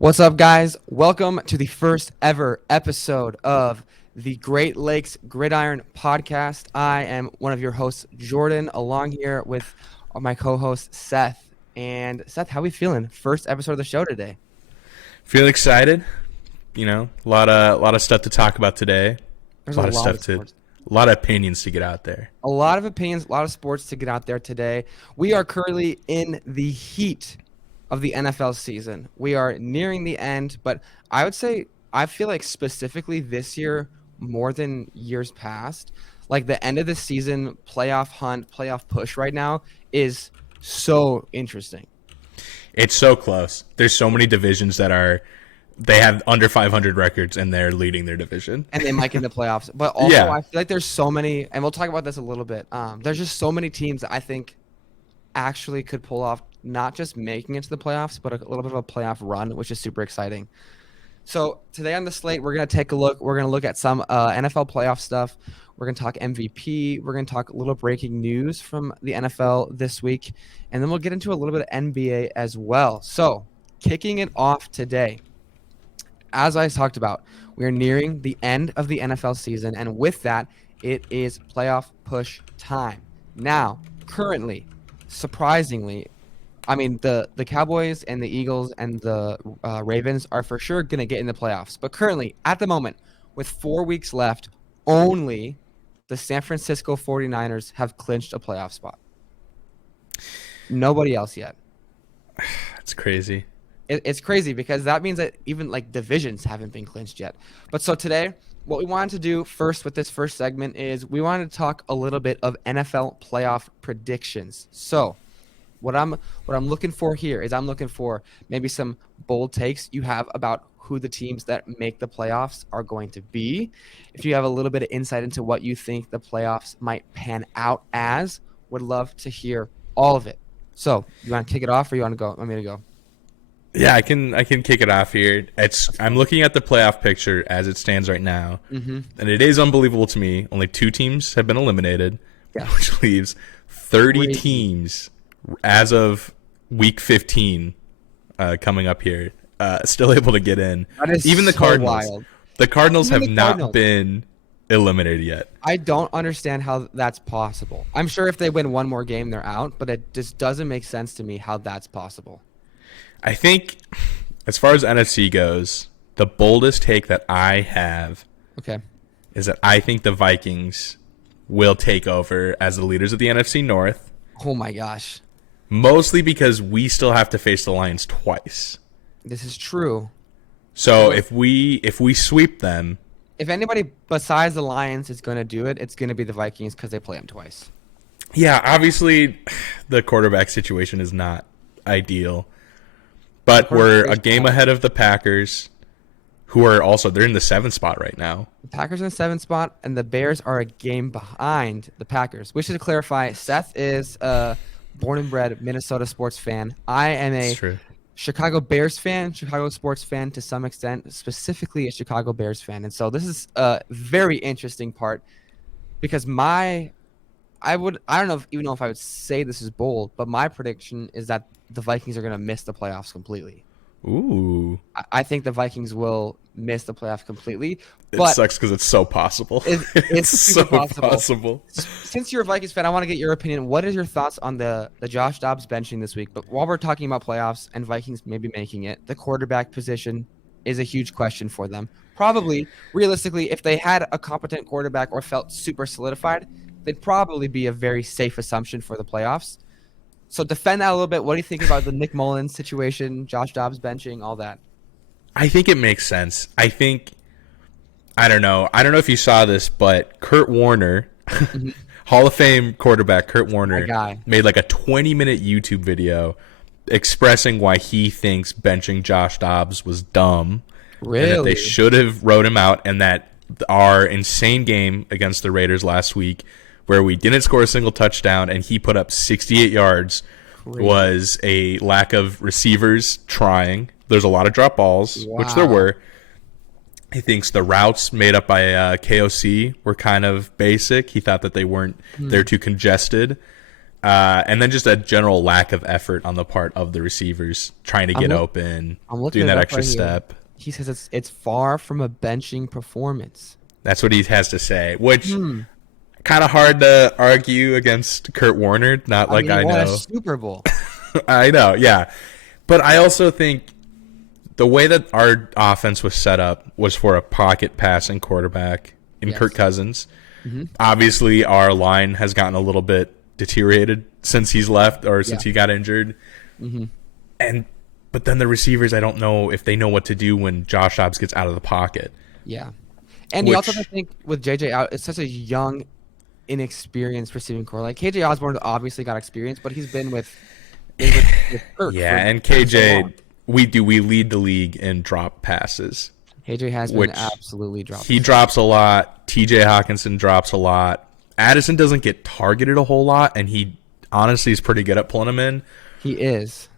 What's up, guys? Welcome to the first ever episode of the Great Lakes Gridiron Podcast. I am one of your hosts, Jordan, along here with my co-host, Seth. And Seth, how we feeling? First episode of the show today. Feel excited. A lot of stuff to talk about today. There's A lot of stuff a lot of opinions to get out there. A lot of opinions, a lot of sports to get out there today. We are currently in the heat of the NFL season. We are nearing the end, but I would say I feel like specifically this year more than years past, like the end of the season playoff hunt, playoff push right now is so interesting. It's so close. There's so many divisions they have under 500 records and they're leading their division. And they might get in the playoffs. But also I feel like there's so many, and we'll talk about this a little bit. There's just so many teams that I think actually could pull off not just making it to the playoffs, but a little bit of a playoff run, which is super exciting. So today on the slate, we're going to take a look. We're going to look at some NFL playoff stuff. We're going to talk MVP. We're going to talk a little breaking news from the NFL this week. And then we'll get into a little bit of NBA as well. So kicking it off today, as I talked about, we are nearing the end of the NFL season. And with that, it is playoff push time. Now, currently, surprisingly, I mean, the Cowboys and the Eagles and the Ravens are for sure going to get in the playoffs. But currently, at the moment, with 4 weeks left, only the San Francisco 49ers have clinched a playoff spot. Nobody else yet. It's crazy. It's crazy because that means that even like divisions haven't been clinched yet. But so today, what we wanted to do first with this first segment is we wanted to talk a little bit of NFL playoff predictions. So what I'm looking for here is I'm looking for maybe some bold takes you have about who the teams that make the playoffs are going to be. If you have a little bit of insight into what you think the playoffs might pan out as, would love to hear all of it. So you want to kick it off or you want me to go? Yeah, I can kick it off here. I'm looking at the playoff picture as it stands right now, and it is unbelievable to me. Only 2 teams have been eliminated, which leaves 30 teams as of week 15 coming up here, still able to get in. That is even the so Cardinals. wild. The Cardinals have not been eliminated yet. I don't understand how that's possible. I'm sure if they win one more game, they're out, but it just doesn't make sense to me how that's possible. I think, as far as NFC goes, the boldest take that I have is that I think the Vikings will take over as the leaders of the NFC North. Oh my gosh. Mostly because we still have to face the Lions twice. This is true. So if we sweep them, if anybody besides the Lions is going to do it, it's going to be the Vikings because they play them twice. Yeah, obviously the quarterback situation is not ideal. But we're a game ahead of the Packers, who are also, they're in the 7th spot right now. The Packers in the 7th spot, and the Bears are a game behind the Packers. Which, to clarify, Seth is a born and bred Minnesota sports fan. I am a Chicago Bears fan, Chicago sports fan to some extent, specifically a Chicago Bears fan. And so this is a very interesting part because I don't know even know if I would say this is bold, but my prediction is that the Vikings are going to miss the playoffs completely. Ooh. I think the Vikings will miss the playoff completely. It sucks because it's so possible. It's so possible. Since you're a Vikings fan, I want to get your opinion. What is your thoughts on the Josh Dobbs benching this week? But while we're talking about playoffs and Vikings maybe making it, the quarterback position is a huge question for them. Probably, realistically, if they had a competent quarterback or felt super solidified, they'd probably be a very safe assumption for the playoffs. So defend that a little bit. What do you think about the Nick Mullins situation, Josh Dobbs benching, all that? I think it makes sense. I don't know if you saw this, but Kurt Warner, Hall of Fame quarterback Kurt Warner, made like a 20-minute YouTube video expressing why he thinks benching Josh Dobbs was dumb. Really? And that they should have wrote him out, and that our insane game against the Raiders last week where we didn't score a single touchdown and he put up 68 yards was a lack of receivers trying. There's a lot of drop balls, which there were. He thinks the routes made up by KOC were kind of basic. He thought that they're too congested. And then just a general lack of effort on the part of the receivers trying to get open, doing that extra step. He says it's far from a benching performance. That's what he has to say, which kind of hard to argue against Kurt Warner. Not like I know. Super Bowl. I know, yeah. But I also think the way that our offense was set up was for a pocket passing quarterback in Kirk Cousins. Obviously, our line has gotten a little bit deteriorated since he's left or since he got injured. But then the receivers, I don't know if they know what to do when Josh Dobbs gets out of the pocket. Yeah. And you also have to think with JJ out, it's such a young, inexperienced receiving core. Like KJ Osborne obviously got experience, but he's been with Kirk. Yeah, and KJ, we lead the league in drop passes. KJ has been absolutely dropped. He drops a lot. TJ Hawkinson drops a lot. Addison doesn't get targeted a whole lot, and he honestly is pretty good at pulling them in. He is.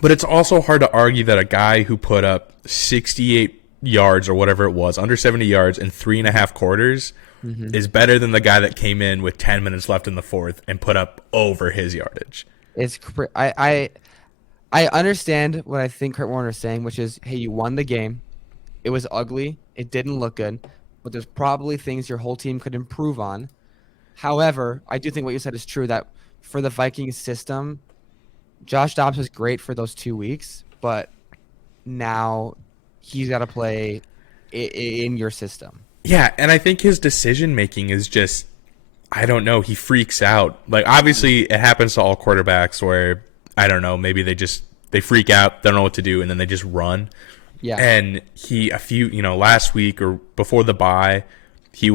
But it's also hard to argue that a guy who put up 68 yards or whatever it was, under 70 yards in 3.5 quarters, is better than the guy that came in with 10 minutes left in the fourth and put up over his yardage. I understand what I think Kurt Warner is saying, which is, hey, you won the game. It was ugly. It didn't look good. But there's probably things your whole team could improve on. However, I do think what you said is true, that for the Vikings system, Josh Dobbs was great for those 2 weeks, but now he's got to play in your system. Yeah, and I think his decision-making is just, I don't know, he freaks out. Like, obviously, it happens to all quarterbacks where, I don't know, maybe they freak out, they don't know what to do, and then they just run. Yeah. And last week or before the bye, he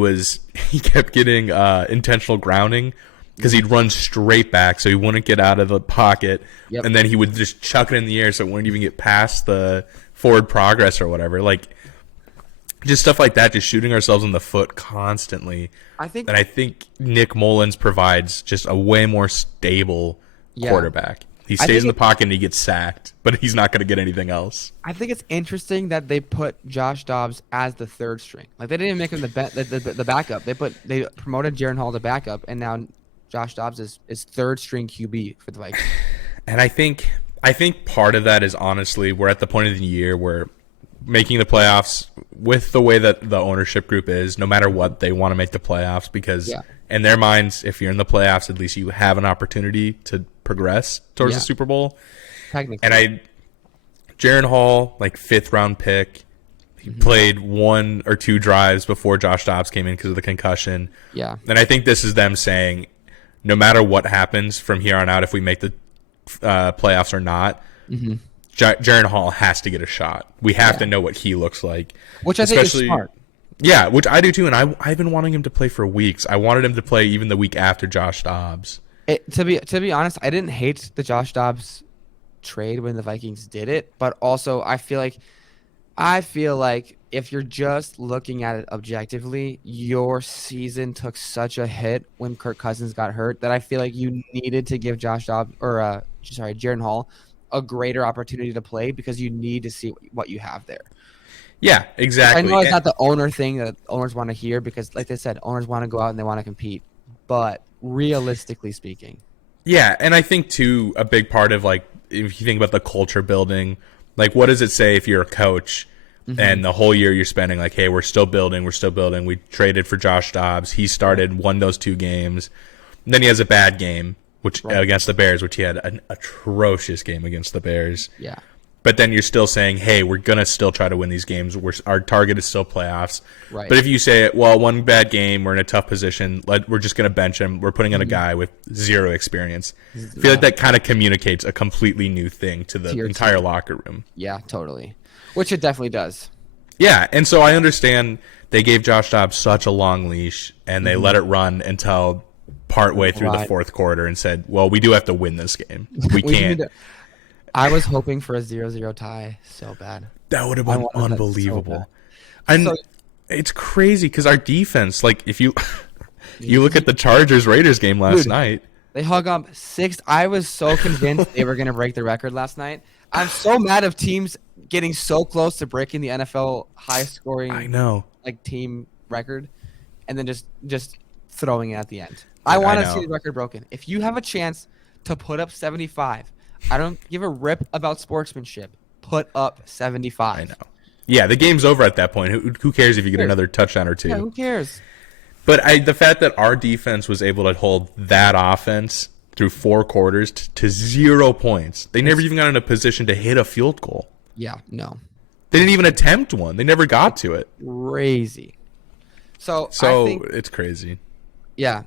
kept getting intentional grounding because he'd run straight back so he wouldn't get out of the pocket, and then he would just chuck it in the air so it wouldn't even get past the forward progress or whatever. Like, just stuff like that, just shooting ourselves in the foot constantly. I think Nick Mullins provides just a way more stable quarterback. He stays in the pocket and he gets sacked, but he's not going to get anything else. I think it's interesting that they put Josh Dobbs as the third string. Like, they didn't even make him the backup. They promoted Jaren Hall to backup, and now Josh Dobbs is third string QB for the Vikings. And I think part of that is, honestly, we're at the point of the year where making the playoffs, with the way that the ownership group is, no matter what, they want to make the playoffs because in their minds, if you're in the playoffs, at least you have an opportunity to progress towards the Super Bowl. Technically. And Jaren Hall, like 5th round pick, he played 1 or 2 drives before Josh Dobbs came in because of the concussion. Yeah. And I think this is them saying, no matter what happens from here on out, if we make the playoffs or not, Jaren Hall has to get a shot. We have to know what he looks like. Which I think is smart. Yeah, which I do too, and I've been wanting him to play for weeks. I wanted him to play even the week after Josh Dobbs. To be honest, I didn't hate the Josh Dobbs trade when the Vikings did it, but also I feel like if you're just looking at it objectively, your season took such a hit when Kirk Cousins got hurt that I feel like you needed to give Jaren Hall a greater opportunity to play because you need to see what you have there. Yeah, exactly. I know it's not the owner thing that owners want to hear because, like they said, owners want to go out and they want to compete, but realistically speaking. Yeah, and I think, too, a big part of, like, if you think about the culture building, like, what does it say if you're a coach and the whole year you're spending, like, hey, we're still building. We traded for Josh Dobbs. He won those 2 games. And then he has a bad game against the Bears, which he had an atrocious game against the Bears. Yeah. But then you're still saying, hey, we're going to still try to win these games. Our target is still playoffs. Right. But if you say, well, one bad game, we're in a tough position, we're just going to bench him. We're putting in a guy with 0 experience. I feel like that kind of communicates a completely new thing to the entire locker room. Yeah, totally. Which it definitely does. Yeah, and so I understand they gave Josh Dobbs such a long leash, and they let it run until partway through the fourth quarter and said, well, we do have to win this game. We can't. I was hoping for a 0-0 tie so bad. That would have been unbelievable. And it's crazy because our defense, like, if you look at the Chargers-Raiders game last night. They hung up 6. I was so convinced they were going to break the record last night. I'm so mad of teams getting so close to breaking the NFL high-scoring team record and then just throwing it at the end. Yeah, I want I to see know. the record broken. If you have a chance to put up 75, I don't give a rip about sportsmanship. Put up 75. I know. Yeah, the game's over at that point. Who cares if you get cares? another touchdown or two? Yeah, who cares? But the fact that our defense was able to hold that offense through 4 quarters to 0 points. They never even got in a position to hit a field goal. Yeah, no. They didn't even attempt one. They never got to it. Crazy. So So I think, it's crazy. yeah,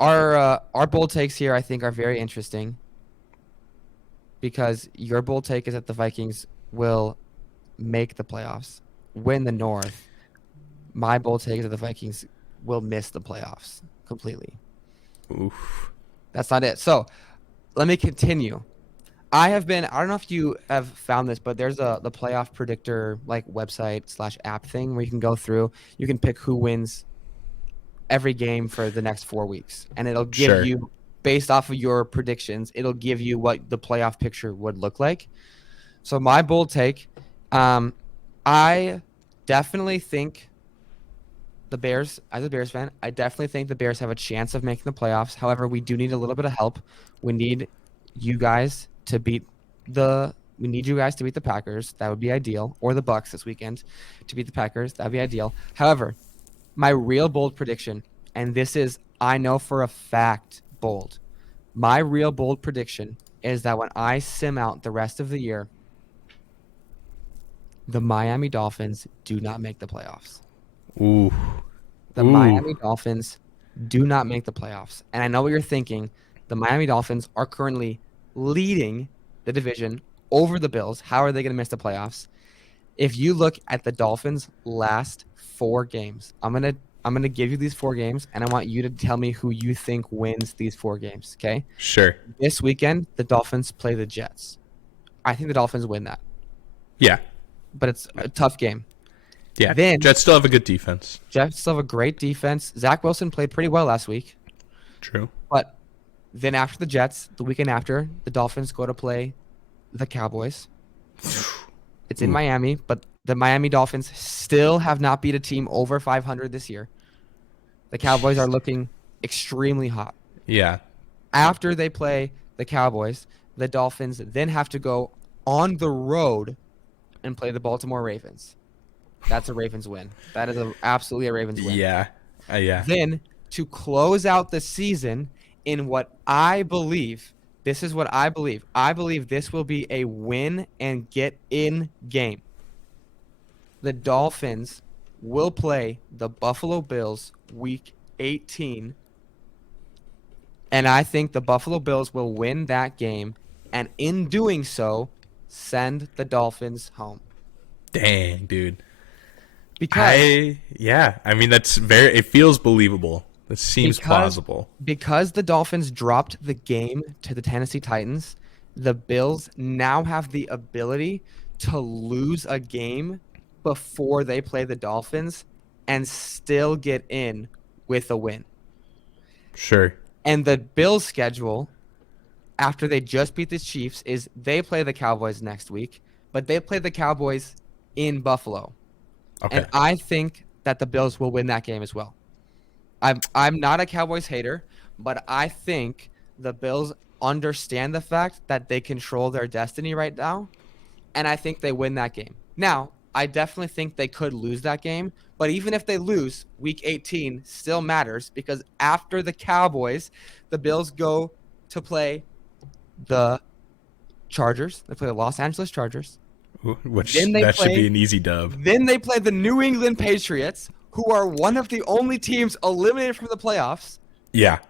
our bold takes here I think are very interesting because your bold take is that the Vikings will make the playoffs, win the North. My bold take is that the Vikings will miss the playoffs completely. Oof. That's not it. So let me continue. I don't know if you have found this, but there's the playoff predictor like website / app thing where you can go through. You can pick who wins every game for the next 4 weeks, and it'll give Sure. you, based off of your predictions, it'll give you what the playoff picture would look like. So my bold take, I definitely think the Bears, as a Bears fan, I definitely think the Bears have a chance of making the playoffs. However, we do need a little bit of help. We need you guys to beat the Packers. That would be ideal. Or the Bucks this weekend to beat the Packers. That would be ideal. However, my real bold prediction, and this is, I know for a fact, bold. My real bold prediction is that when I sim out the rest of the year, the Miami Dolphins do not make the playoffs. Ooh. The Miami Dolphins do not make the playoffs. And I know what you're thinking. The Miami Dolphins are currently leading the division over the Bills. How are they going to miss the playoffs? If you look at the Dolphins' last 4 games, I'm gonna give you these 4 games, and I want you to tell me who you think wins these 4 games, okay? Sure. This weekend, the Dolphins play the Jets. I think the Dolphins win that, Yeah. but it's a tough game. Yeah. Then Jets still have a good defense. Jets still have a great defense. Zach Wilson played pretty well last week. True. But then after the Jets, the weekend after, the Dolphins go to play the Cowboys. It's in Miami, but the Miami Dolphins still have not beat a team over 500 this year. The Cowboys are looking extremely hot. Yeah. After they play the Cowboys, the Dolphins then have to go on the road and play the Baltimore Ravens. That's a Ravens win. That is absolutely a Ravens win. Yeah. Yeah. Then to close out the season in what I believe, this is what I believe. I believe this will be a win and get in game. The Dolphins will play the Buffalo Bills week 18. And I think the Buffalo Bills will win that game. And in doing so, send the Dolphins home. Dang, dude. Because I mean, it feels believable. It seems plausible. Because the Dolphins dropped the game to the Tennessee Titans, the Bills now have the ability to lose a game before they play the Dolphins and still get in with a win. Sure. And the Bills' schedule, after they just beat the Chiefs, is they play the Cowboys next week, but they play the Cowboys in Buffalo. Okay. And I think that the Bills will win that game as well. I'm not a Cowboys hater, but I think the Bills understand the fact that they control their destiny right now, and I think they win that game. Now, I definitely think they could lose that game, but even if they lose, Week 18 still matters because after the Cowboys, the Bills go to play the Chargers. They play the Los Angeles Chargers. Which should be an easy dub. Then they play the New England Patriots, who are one of the only teams eliminated from the playoffs. Yeah.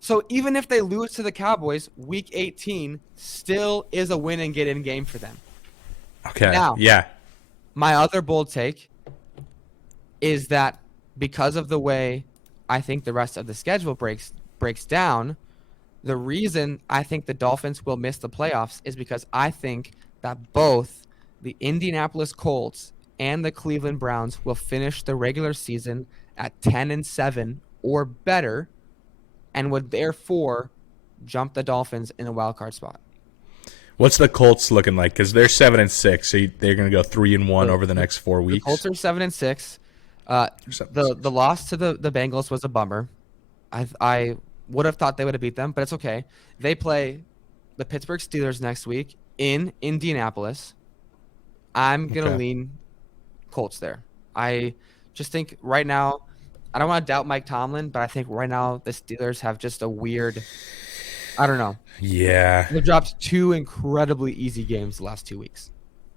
So even if they lose to the Cowboys, Week 18 still is a win and get in game for them. Okay. Now, yeah. My other bold take is that because of the way I think the rest of the schedule breaks down, the reason I think the Dolphins will miss the playoffs is because I think that both the Indianapolis Colts and the Cleveland Browns will finish the regular season at 10-7 or better and would therefore jump the Dolphins in a wild card spot. What's the Colts looking like? Because they're 7-6, so they're going to go 3-1 over the next 4 weeks. The Colts are 7-6. The loss to the Bengals was a bummer. I would have thought they would have beat them, but it's okay. They play the Pittsburgh Steelers next week in Indianapolis. I'm gonna Okay. lean Colts there. I just think right now, I don't want to doubt Mike Tomlin, but I think right now the Steelers have just a weird. I don't know. Yeah, They've dropped two incredibly easy games the last 2 weeks.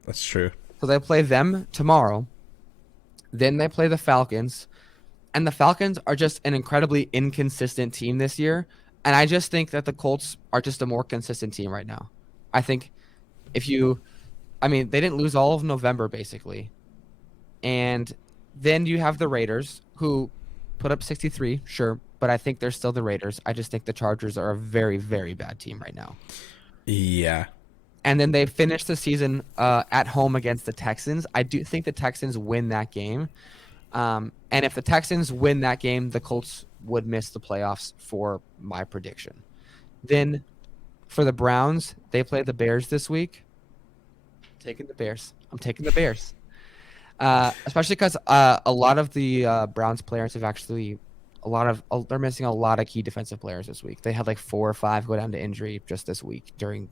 that's true. So they play them tomorrow. Then they play the Falcons. And the Falcons are just an incredibly inconsistent team this year. And I just think that the Colts are just a more consistent team right now. I think they didn't lose all of November basically. And then you have the Raiders who put up 63, sure. But I think they're still the Raiders. I just think the Chargers are a very, very bad team right now. Yeah. And then they finished the season at home against the Texans. I do think the Texans win that game. And if the Texans win that game, the Colts would miss the playoffs for my prediction. Then for the Browns, they play the Bears this week. Taking the Bears. I'm taking the Bears. Especially because a lot of the Browns players have actually they're missing a lot of key defensive players this week. They had like 4 or 5 go down to injury just this week during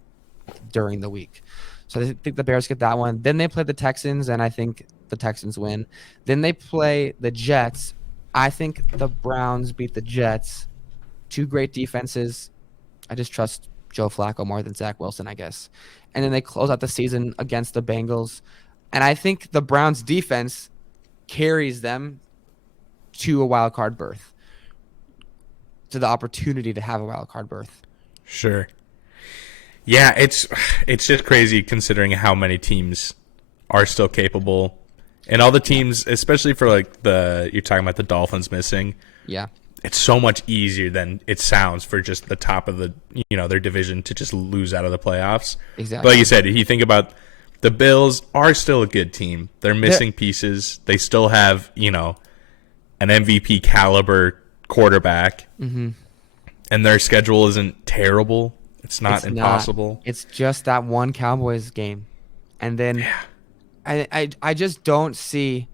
the week. So I think the Bears get that one. Then they play the Texans, and I think the Texans win. Then they play the Jets. I think the Browns beat the Jets. 2 great defenses. I just trust Joe Flacco more than Zach Wilson, I guess. And then they close out the season against the Bengals. And I think the Browns defense carries them to a wild card berth, to the opportunity to have a wild card berth. Sure. Yeah, it's just crazy considering how many teams are still capable, and all the teams, especially for like you're talking about the Dolphins missing. Yeah, it's so much easier than it sounds for just the top of their division to just lose out of the playoffs. Exactly. But like you said, if you think about the Bills are still a good team. They're missing pieces. They still have an MVP caliber quarterback, and their schedule isn't terrible. It's not impossible. It's just that one Cowboys game. And then I just don't see,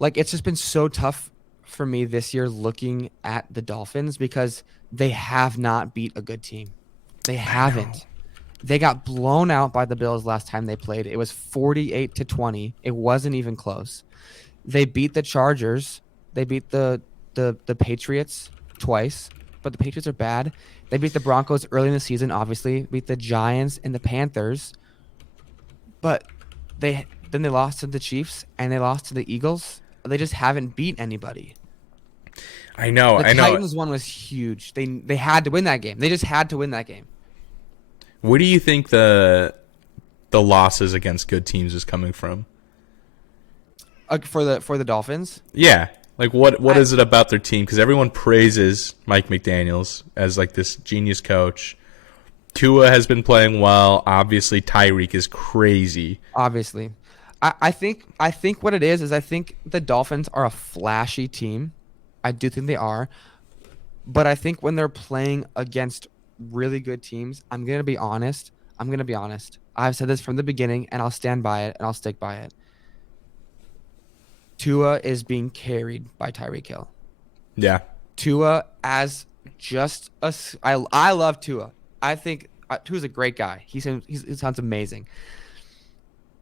like, it's just been so tough for me this year looking at the Dolphins because they have not beat a good team. They haven't. They got blown out by the Bills last time they played. It was 48-20. It wasn't even close. They beat the Chargers. They beat the Patriots twice, but the Patriots are bad. They beat the Broncos early in the season, obviously. Beat the Giants and the Panthers. But then they lost to the Chiefs and they lost to the Eagles. They just haven't beat anybody. I know. The Titans one was huge. They had to win that game. They just had to win that game. Where do you think the losses against good teams is coming from? For the Dolphins? Yeah. Like, what is it about their team? Because everyone praises Mike McDaniels as, like, this genius coach. Tua has been playing well. Obviously, Tyreek is crazy. Obviously. I think what it is I think the Dolphins are a flashy team. I do think they are. But I think when they're playing against really good teams, I'm going to be honest. I've said this from the beginning, and I'll stand by it, and I'll stick by it. Tua is being carried by Tyreek Hill. Yeah. Tua as just I love Tua. I think Tua's a great guy. He sounds amazing.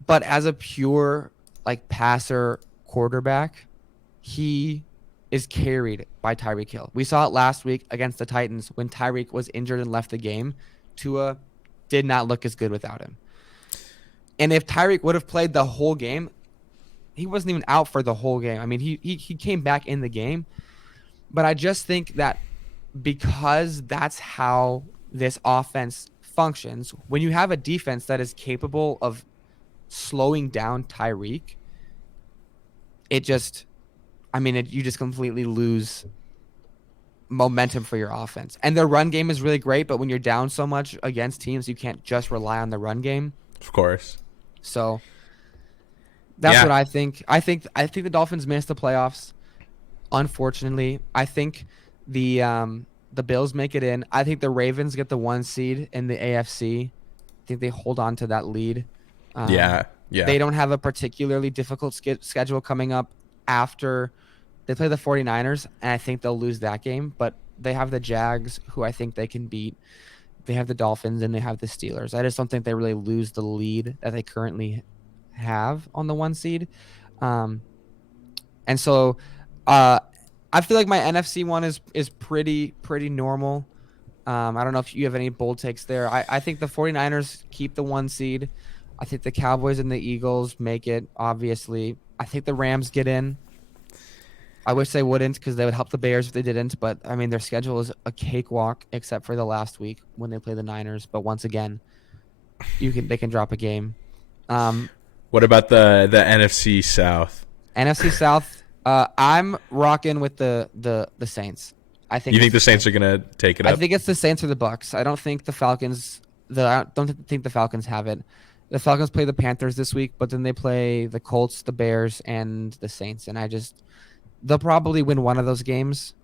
But as a pure like passer quarterback, he is carried by Tyreek Hill. We saw it last week against the Titans when Tyreek was injured and left the game. Tua did not look as good without him. And if Tyreek would have played the whole game, he wasn't even out for the whole game. I mean, he came back in the game. But I just think that because that's how this offense functions, when you have a defense that is capable of slowing down Tyreek, you just completely lose momentum for your offense. And their run game is really great, but when you're down so much against teams, you can't just rely on the run game. Of course. So that's what I think. I think the Dolphins missed the playoffs. Unfortunately, I think the Bills make it in. I think the Ravens get the 1 seed in the AFC. I think they hold on to that lead. Yeah. They don't have a particularly difficult schedule coming up after They play the 49ers, and I think they'll lose that game. But they have the Jags, who I think they can beat. They have the Dolphins, and they have the Steelers. I just don't think they really lose the lead that they currently have on the 1 seed. And so I feel like my NFC one is pretty normal. I don't know if you have any bold takes there. I think the 49ers keep the 1 seed. I think the Cowboys and the Eagles make it, obviously. I think the Rams get in. I wish they wouldn't because they would help the Bears if they didn't. But, I mean, their schedule is a cakewalk except for the last week when they play the Niners. But once again, they can drop a game. What about the NFC South? NFC South, I'm rocking with the Saints. I think you think the Saints are gonna take it up? I think it's the Saints or the Bucks. I don't think the Falcons. I don't think the Falcons have it. The Falcons play the Panthers this week, but then they play the Colts, the Bears, and the Saints. And they'll probably win one of those games,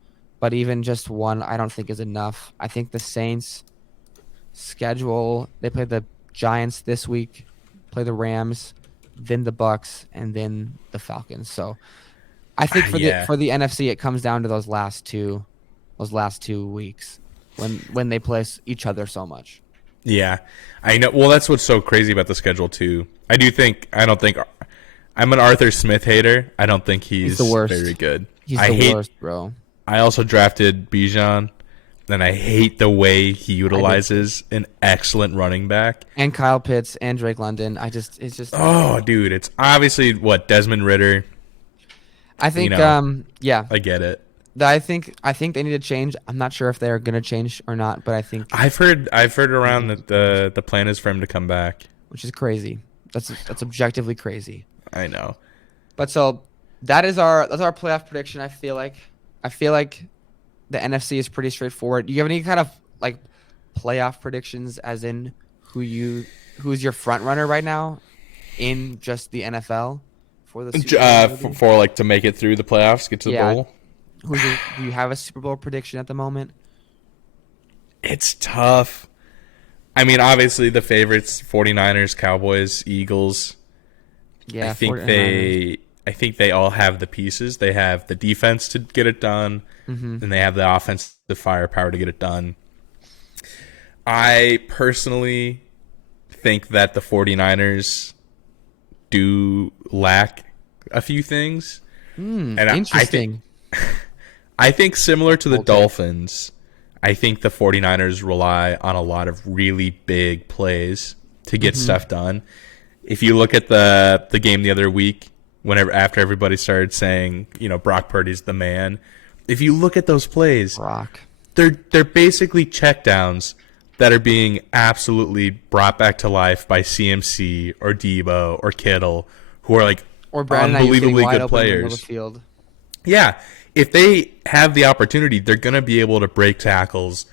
but even just one, I don't think is enough. I think the Saints schedule. They play the Giants this week, play the Rams, then the Bucks, and then the Falcons. So I think for the NFC, it comes down to those last two weeks when they play each other so much. Yeah, I know. Well, that's what's so crazy about the schedule too. I don't think I'm an Arthur Smith hater. I don't think he's the worst. Very good. He's the worst, bro. I also drafted Bijan, and I hate the way he utilizes an excellent running back. And Kyle Pitts and Drake London. It's just. Oh, dude, it's obviously Desmond Ridder. I think, yeah. I get it. I think they need to change. I'm not sure if they're gonna change or not, but I think I've heard around that the plan is for him to come back, which is crazy. That's objectively crazy. I know. But so that's our playoff prediction. I feel like the NFC is pretty straightforward. Do you have any kind of like playoff predictions, as in who's your front runner right now in just the NFL for the Super Bowl? For like to make it through the playoffs, get to the bowl? Do you have a Super Bowl prediction at the moment? It's tough. I mean, obviously the favorites, 49ers, Cowboys, Eagles. Yeah, I think they all have the pieces. They have the defense to get it done, and they have the offense, the firepower to get it done. I personally think that the 49ers do lack a few things. And interesting. I think similar to the Dolphins, I think the 49ers rely on a lot of really big plays to get stuff done. If you look at the game the other week, after everybody started saying, Brock Purdy's the man, if you look at those plays, they're basically checkdowns that are being absolutely brought back to life by CMC or Debo or Kittle, who are like unbelievably good players. Field. Yeah. If they have the opportunity, they're going to be able to break tackles,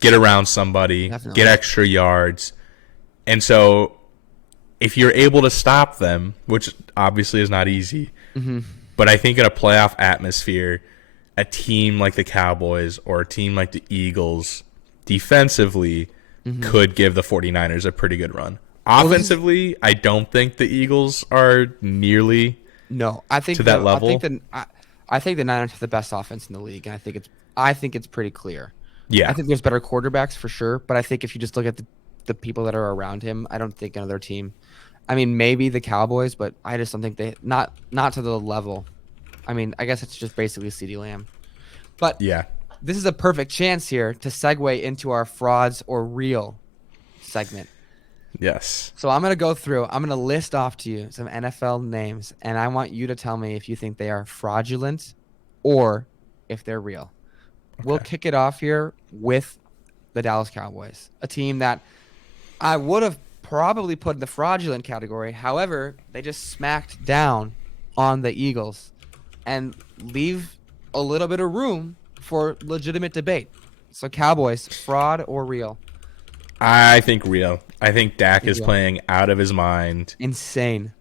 get around somebody, get extra yards. And so if you're able to stop them, which obviously is not easy, but I think in a playoff atmosphere, a team like the Cowboys or a team like the Eagles defensively could give the 49ers a pretty good run. Offensively, I don't think the Eagles are nearly to that level. I think the Niners have the best offense in the league, and I think it's pretty clear. Yeah, I think there's better quarterbacks for sure, but I think if you just look at the people that are around him, I don't think another team. I mean, maybe the Cowboys, but I just don't think not to the level. I mean, I guess it's just basically CeeDee Lamb. But yeah, this is a perfect chance here to segue into our frauds or real segment. Yes. So I'm going to go through. I'm going to list off to you some NFL names, and I want you to tell me if you think they are fraudulent or if they're real. Okay. We'll kick it off here with the Dallas Cowboys, a team that I would have probably put in the fraudulent category. However, they just smacked down on the Eagles and leave a little bit of room for legitimate debate. So Cowboys, fraud or real? I think real. I think Dak is playing out of his mind. Insane.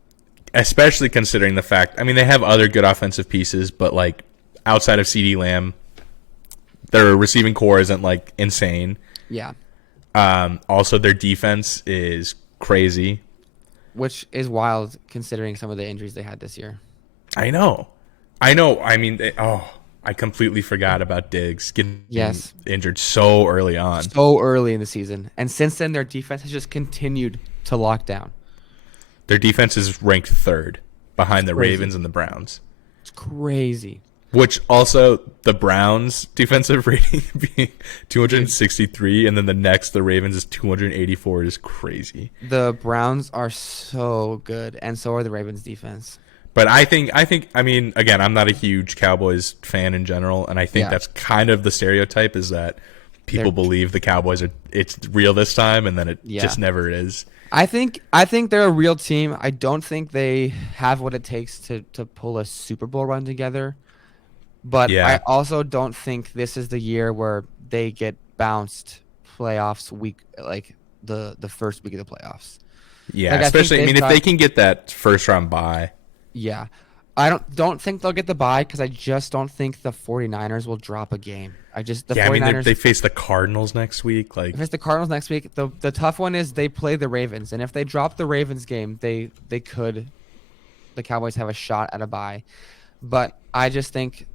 Especially considering the fact, I mean, they have other good offensive pieces, but like outside of CeeDee Lamb, their receiving core isn't like insane. Yeah. Also, their defense is crazy. Which is wild considering some of the injuries they had this year. I know. I know. I mean, I completely forgot about Diggs getting Yes. injured so early on. So early in the season. And since then, their defense has just continued to lock down. Their defense is ranked third behind the Crazy. Ravens and the Browns. It's crazy. Which also the Browns defensive rating being 263, and then the next the Ravens is 284 is crazy. The Browns are so good, and so are the Ravens defense. But I mean, again, I'm not a huge Cowboys fan in general, and I think that's kind of the stereotype is that people believe the Cowboys it's real this time, and then it just never is. I think they're a real team. I don't think they have what it takes to pull a Super Bowl run together. But I also don't think this is the year where they get bounced playoffs week, like the first week of the playoffs. Yeah, like, especially I mean if they can get that first round bye. Yeah. I don't think they'll get the bye because I just don't think the 49ers will drop a game. I mean they face the Cardinals next week. Like if it's the Cardinals next week, the tough one is they play the Ravens, and if they drop the Ravens game, the Cowboys have a shot at a bye. But I just think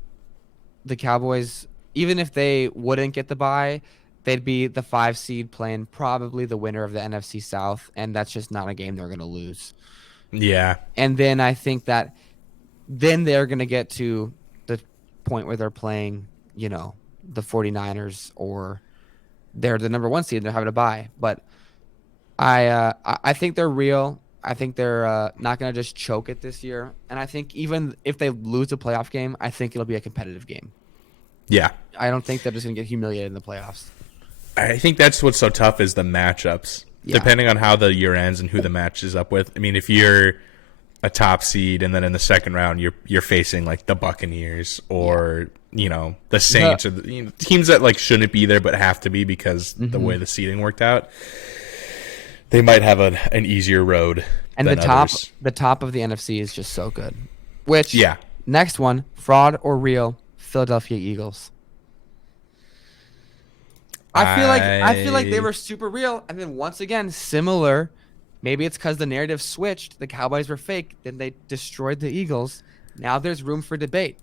the Cowboys, even if they wouldn't get the bye, they'd be the 5 seed playing probably the winner of the NFC South, and that's just not a game they're going to lose. Yeah. And then I think that then they're going to get to the point where they're playing, the 49ers, or they're the number 1 seed and they're having a bye. But I think they're real. I think they're not going to just choke it this year. And I think even if they lose a playoff game, I think it'll be a competitive game. Yeah. I don't think they're just going to get humiliated in the playoffs. I think that's what's so tough is the matchups. Yeah. Depending on how the year ends and who the match is up with. I mean, if you're a top seed and then in the second round you're facing like the Buccaneers or the Saints or the, teams that like shouldn't be there but have to be because the way the seeding worked out, they might have an easier road. And than the top others. The top of the NFC is just so good. Which next one, fraud or real, Philadelphia Eagles. I feel like they were super real, and then once again similar. Maybe it's because the narrative switched. The Cowboys were fake. Then they destroyed the Eagles. Now there's room for debate.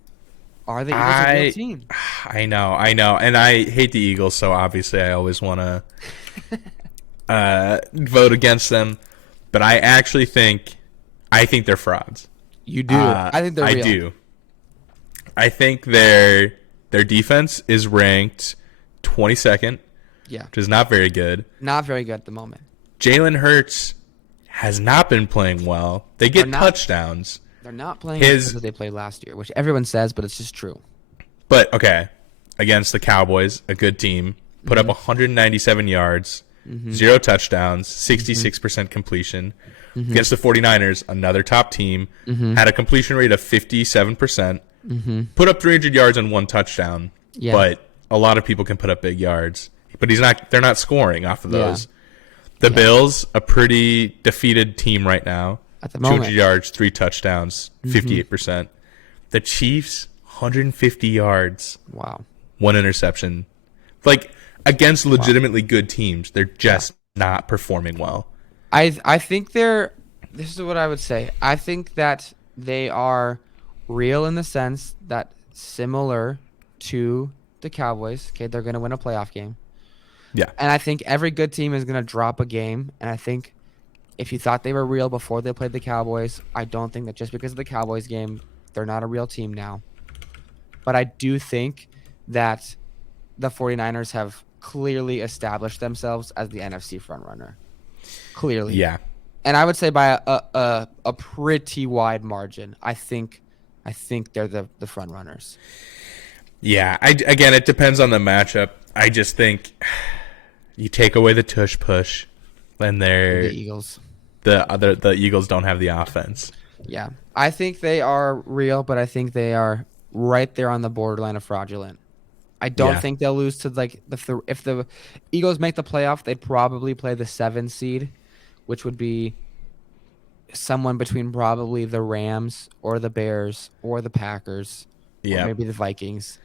Are the Eagles a real team? I know. And I hate the Eagles, so obviously I always want to vote against them. But I actually think they're frauds. You do? I think they're real. I do. I think their defense is ranked 22nd, which is not very good. Not very good at the moment. Jalen Hurts has not been playing well. They get touchdowns. They're not playing as they played last year, which everyone says, but it's just true. But, okay, against the Cowboys, a good team, put up 197 yards, 0 touchdowns, 66% completion. Against the 49ers, another top team, had a completion rate of 57%, put up 300 yards and 1 touchdown. Yeah. But a lot of people can put up big yards. But they're not scoring off of those. Yeah. The Bills, a pretty defeated team right now. At the moment. 200 yards, 3 touchdowns, 58%. The Chiefs, 150 yards. Wow. 1 interception. Like, against legitimately good teams, they're just not performing well. I think this is what I would say. I think that they are real in the sense that similar to the Cowboys, they're going to win a playoff game. Yeah. And I think every good team is going to drop a game. And I think if you thought they were real before they played the Cowboys, I don't think that just because of the Cowboys game, they're not a real team now. But I do think that the 49ers have clearly established themselves as the NFC frontrunner. Clearly. Yeah. And I would say by a pretty wide margin. I think they're the frontrunners. Yeah. Again, it depends on the matchup. I just think you take away the tush push, and the Eagles. The Eagles don't have the offense. Yeah, I think they are real, but I think they are right there on the borderline of fraudulent. I don't think they'll lose to like if the Eagles make the playoff, they'd probably play the 7 seed, which would be someone between probably the Rams or the Bears or the Packers, or maybe the Vikings.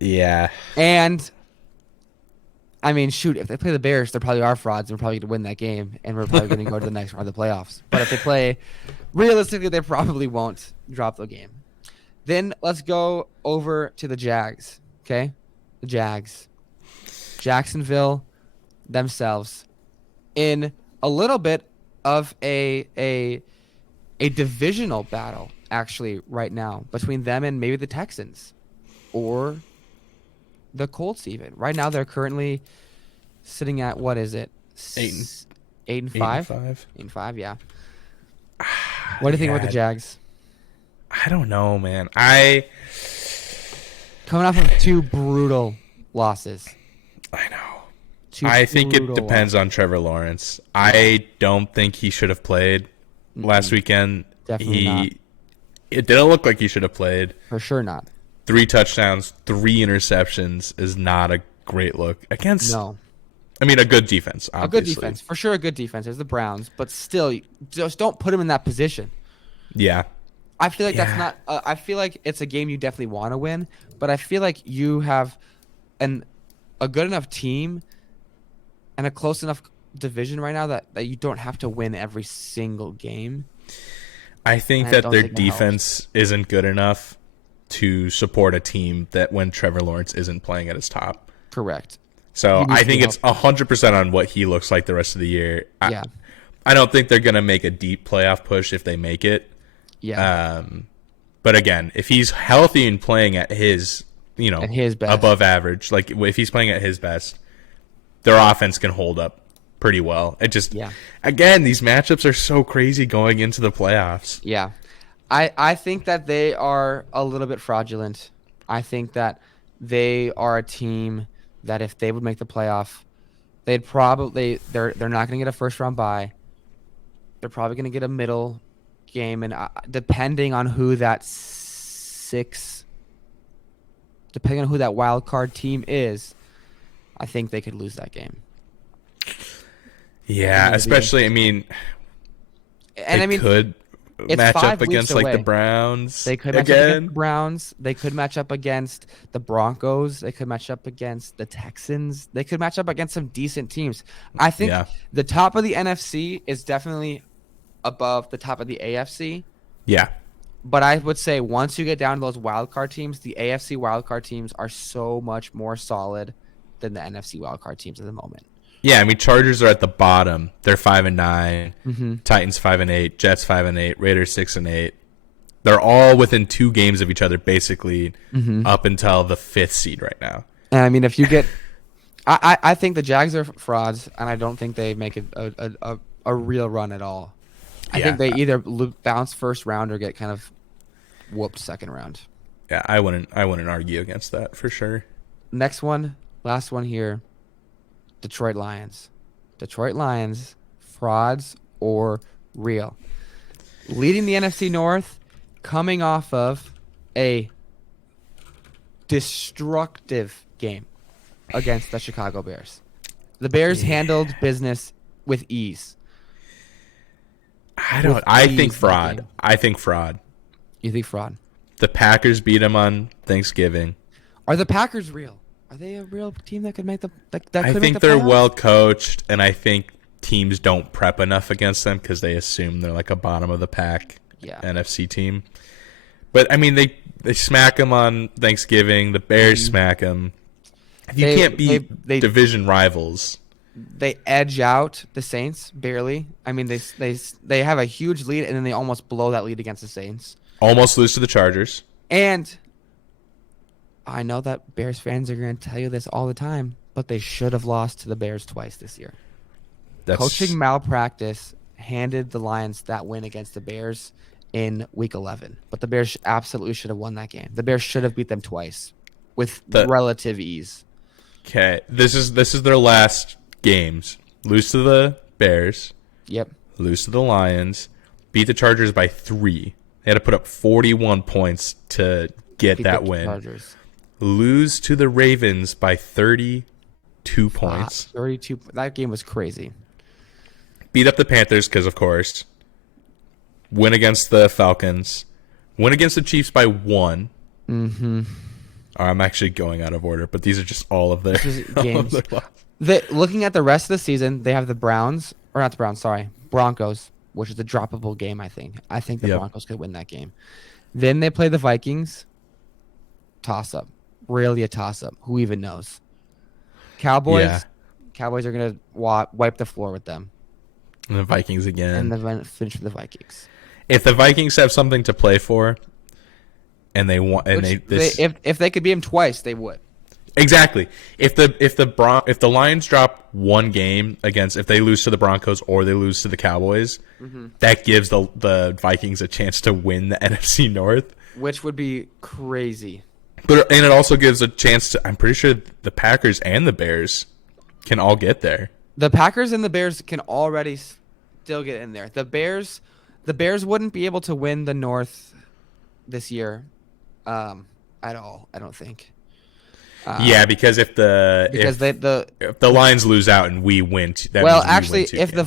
Yeah, and. I mean, shoot, if they play the Bears, they probably are frauds, and we're probably going to win that game, and we're probably going to go to the next round of the playoffs. But if they play, realistically, they probably won't drop the game. Then let's go over to the Jags. Okay, the Jags, Jacksonville themselves, in a little bit of a divisional battle actually right now between them and maybe the Texans or the Colts even. Right now they're currently sitting at what is it? 8-5. 8-5? 8-5, yeah. What do you think about the Jags? I don't know, man. Coming off of 2 brutal losses. I know. I think it depends on Trevor Lawrence. I don't think he should have played last weekend. Definitely not. It didn't look like he should have played. For sure not. 3 touchdowns, 3 interceptions is not a great look against. No. I mean, a good defense, obviously. A good defense. For sure a good defense. There's the Browns. But still, just don't put him in that position. Yeah. I feel like that's not I feel like it's a game you definitely want to win, but I feel like you have a good enough team and a close enough division right now that you don't have to win every single game. I think that their defense isn't good enough to support a team that when Trevor Lawrence isn't playing at his top. Correct. So I think it's 100% on what he looks like the rest of the year. Yeah. I don't think they're going to make a deep playoff push if they make it. Yeah. But again, if he's healthy and playing at his, at his best, above average, like if he's playing at his best, their offense can hold up pretty well. It just, again, these matchups are so crazy going into the playoffs. Yeah. I think that they are a little bit fraudulent. I think that they are a team that if they would make the playoff, they're not going to get a first round bye. They're probably going to get a middle game, and depending on who that wild card team is, I think they could lose that game. Yeah, especially could match up against like the Browns. They could match up against the Browns. They could match up against the Broncos. They could match up against the Texans. They could match up against some decent teams. I think the top of the NFC is definitely above the top of the AFC. Yeah. But I would say once you get down to those wildcard teams, the AFC wildcard teams are so much more solid than the NFC wildcard teams at the moment. Yeah, I mean, Chargers are at the bottom. They're 5-9. Titans 5-8. Jets 5-8. Raiders 6-8. They're all within 2 games of each other, basically, up until the 5th seed right now. And I mean, if you get, I think the Jags are frauds, and I don't think they make a real run at all. I think they either bounce first round or get kind of whooped second round. Yeah, I wouldn't argue against that for sure. Next one, last one here. Detroit Lions. Detroit Lions, frauds or real? Leading the NFC North, coming off of a destructive game against the Chicago Bears. The Bears handled business with ease. I think fraud. I think fraud. You think fraud? The Packers beat them on Thanksgiving. Are the Packers real? Are they a real team that could make the? I think they're well coached, and I think teams don't prep enough against them because they assume they're like a bottom of the pack NFC team. But I mean, they smack them on Thanksgiving. The Bears smack them. You can't beat division rivals. They edge out the Saints barely. I mean, they have a huge lead, and then they almost blow that lead against the Saints. Almost lose to the Chargers. And I know that Bears fans are going to tell you this all the time, but they should have lost to the Bears twice this year. Coaching malpractice handed the Lions that win against the Bears in Week 11, but the Bears absolutely should have won that game. The Bears should have beat them twice with relative ease. Okay, this is their last games. Lose to the Bears. Yep. Lose to the Lions. Beat the Chargers by 3. They had to put up 41 points to get that win. Chargers. Lose to the Ravens by 32 points. 32. That game was crazy. Beat up the Panthers because, of course. Win against the Falcons. Win against the Chiefs by 1. Mm-hmm. I'm actually going out of order, but these are just all of their games. Looking at the rest of the season, they have the Broncos, which is a droppable game, I think. I think the Broncos could win that game. Then they play the Vikings. Toss up. Really a toss up. Who even knows? Cowboys. Yeah. Cowboys are gonna wipe the floor with them. And the Vikings again. And then finish with the Vikings. If the Vikings have something to play for, and they want, and if they could beat them twice, they would. Exactly. If the Lions drop one game against, if they lose to the Broncos or they lose to the Cowboys, that gives the Vikings a chance to win the NFC North, which would be crazy. And it also gives a chance to. I'm pretty sure the Packers and the Bears can all get there. The Packers and the Bears can already still get in there. The Bears wouldn't be able to win the North this year, at all. I don't think. Yeah, because if the Lions lose out and we win, if the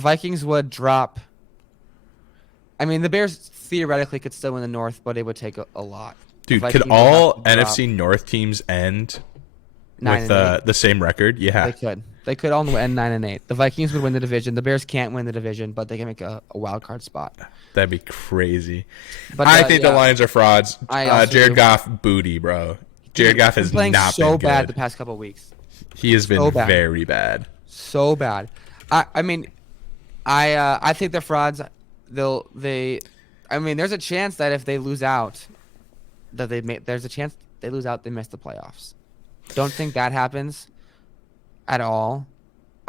Vikings would drop, I mean the Bears theoretically could still win the North, but it would take a lot. Dude, could all NFC North teams end with the same record? Yeah, they could. They could all end 9-8. The Vikings would win the division. The Bears can't win the division, but they can make a wild card spot. That'd be crazy. But I think the Lions are frauds. Jared Goff booty, bro. Jared Goff has playing not so been good. bad the past couple of weeks. He has been very bad. So bad. I mean, I think they're frauds. I mean, there's a chance that if they lose out, there's a chance they lose out, they miss the playoffs. Don't think that happens at all.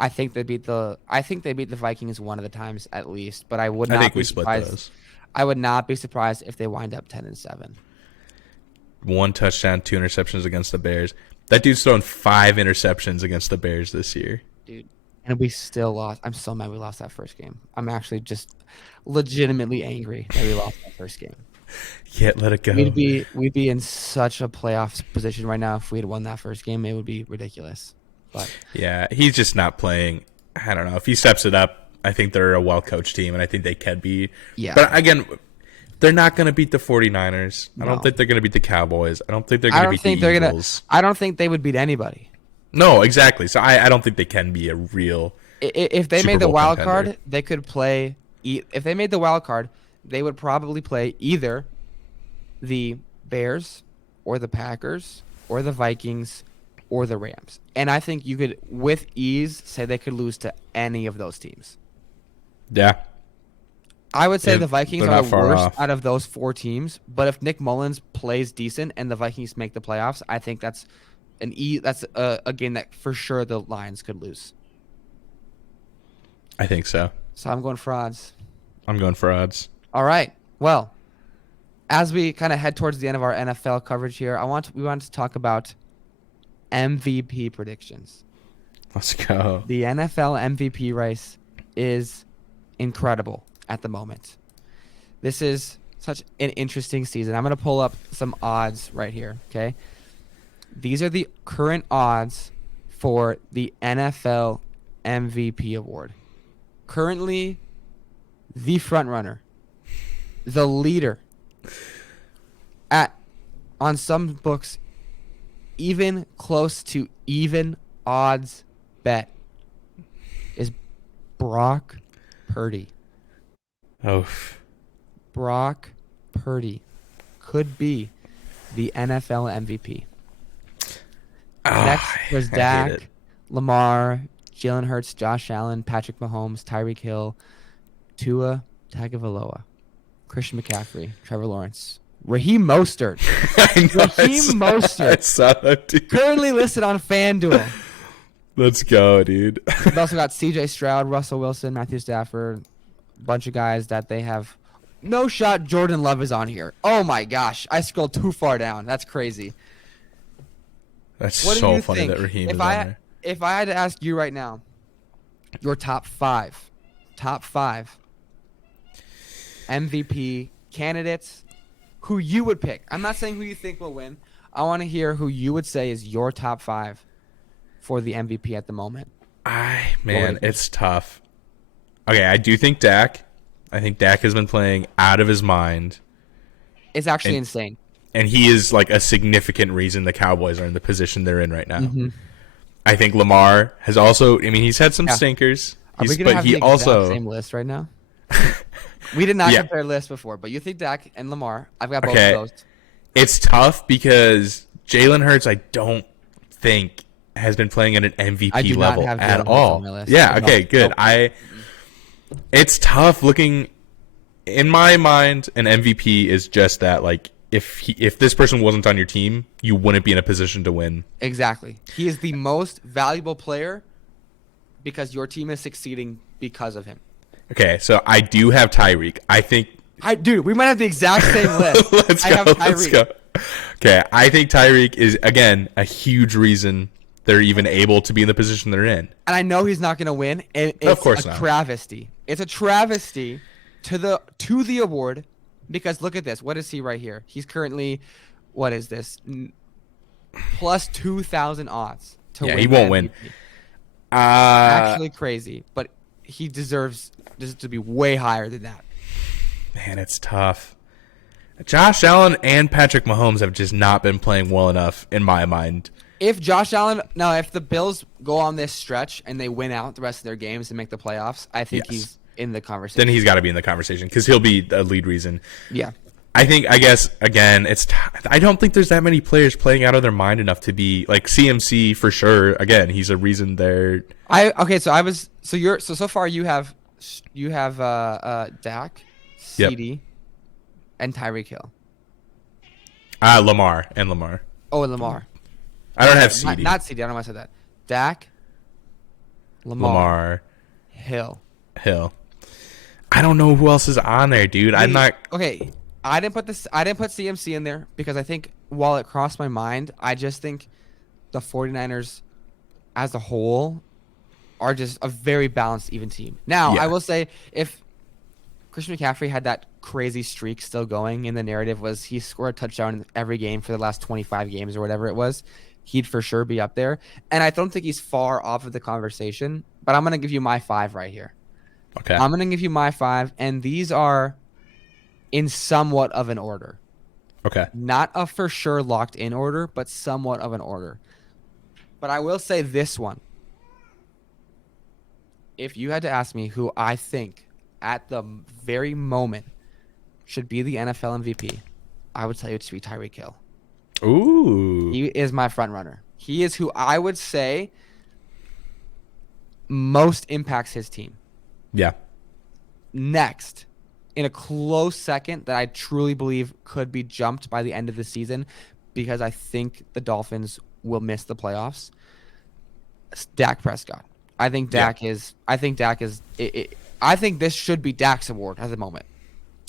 I think they beat the Vikings one of the times at least, but I would not think be we split surprised. those. I would not be surprised if they wind up 10-7. 1 touchdown, 2 interceptions against the Bears. That dude's thrown 5 interceptions against the Bears this year. Dude, and we still lost. I'm so mad we lost that first game. I'm actually just legitimately angry that we lost that first game. Yeah, let it go. We'd be in such a playoff position right now if we had won that first game. It would be ridiculous. But yeah, he's just not playing. I don't know. If he steps it up, I think they're a well-coached team, and I think they can be. Yeah. But again, they're not going to beat the 49ers. No. I don't think they're going to beat the Cowboys. I don't think they're going to beat the Eagles. I don't think they would beat anybody. No, exactly. So I don't think they can be a real If they Super made the Bowl wild contender. card, they could play. If they made the wild card, they would probably play either the Bears or the Packers or the Vikings or the Rams. And I think you could, with ease, say they could lose to any of those teams. Yeah. I would say Yeah, the Vikings they're are not the far worst off. out of those 4 teams. But if Nick Mullins plays decent and the Vikings make the playoffs, I think that's a game that for sure the Lions could lose. I think so. So I'm going frauds. I'm going for odds. All right. Well, as we kind of head towards the end of our NFL coverage here, we want to talk about MVP predictions. Let's go. The NFL MVP race is incredible at the moment. This is such an interesting season. I'm going to pull up some odds right here, okay? These are the current odds for the NFL MVP award. Currently, the front runner, the leader, on some books, even close to even odds bet, is Brock Purdy. Oh. Brock Purdy could be the NFL MVP. Next was Dak, Lamar, Jalen Hurts, Josh Allen, Patrick Mahomes, Tyreek Hill, Tua Tagovailoa, Christian McCaffrey, Trevor Lawrence, Raheem Mostert. Raheem Mostert. Currently listed on FanDuel. Let's go, dude. We've also got CJ Stroud, Russell Wilson, Matthew Stafford, a bunch of guys that they have. No shot Jordan Love is on here. Oh my gosh. I scrolled too far down. That's crazy. That's What do so you funny think? that Raheem is If on I there. if I had to ask you right now, your top five MVP candidates, who you would pick. I'm not saying who you think will win. I want to hear who you would say is your top 5 for the MVP at the moment. Man, it's tough. Okay, I do think Dak. I think Dak has been playing out of his mind. It's actually insane. And he is like a significant reason the Cowboys are in the position they're in right now. Mm-hmm. I think Lamar has also. I mean, he's had some stinkers. Are we gonna have the exact also same list right now? We did not Yeah. compare lists before, but you think Dak and Lamar. I've got both Okay. of those. It's tough because Jalen Hurts, I don't think has been playing at an I MVP do not level have at Jalen Hurts on all. my list. Yeah. No, Okay. Good. nope. It's tough looking. In my mind, an MVP is just that. Like, if this person wasn't on your team, you wouldn't be in a position to win. Exactly. He is the most valuable player because your team is succeeding because of him. Okay, so I do have Tyreek. I think. Dude, we might have the exact same list. Let's go. Okay, I think Tyreek is again a huge reason they're even able to be in the position they're in. And I know he's not going to win. It's Of course a not. travesty. It's a travesty to the award because look at this. What is he right here? He's currently, what is this? Plus 2,000 odds to win. He won't win. Actually crazy, but he deserves to be way higher than that. Man, it's tough. Josh Allen and Patrick Mahomes have just not been playing well enough in my mind. If the Bills go on this stretch and they win out the rest of their games and make the playoffs, I think he's in the conversation. Then he's got to be in the conversation because he'll be a lead reason. Yeah. I guess, again, I don't think there's that many players playing out of their mind enough to be like CMC for sure. Again, he's a reason there. So far you have Dak, CD, and Tyreek Hill. Lamar. Oh, and Lamar. I don't have CD. Not CD. I don't know why I said that. Dak, Lamar, Hill. I don't know who else is on there, dude. I'm not. Okay, I didn't put CMC in there because I think while it crossed my mind, I just think the 49ers as a whole are just a very balanced, even team. Now, I will say if Christian McCaffrey had that crazy streak still going and the narrative was he scored a touchdown in every game for the last 25 games or whatever it was, he'd for sure be up there. And I don't think he's far off of the conversation, but I'm going to give you my 5 right here. Okay. I'm going to give you my 5, and these are in somewhat of an order. Okay. Not a for sure locked in order, but somewhat of an order. But I will say this one. If you had to ask me who I think at the very moment should be the NFL MVP, I would tell you it should be Tyreek Hill. Ooh. He is my front runner. He is who I would say most impacts his team. Yeah. Next, in a close second that I truly believe could be jumped by the end of the season because I think the Dolphins will miss the playoffs, Dak Prescott. I think Dak is. I think this should be Dak's award at the moment.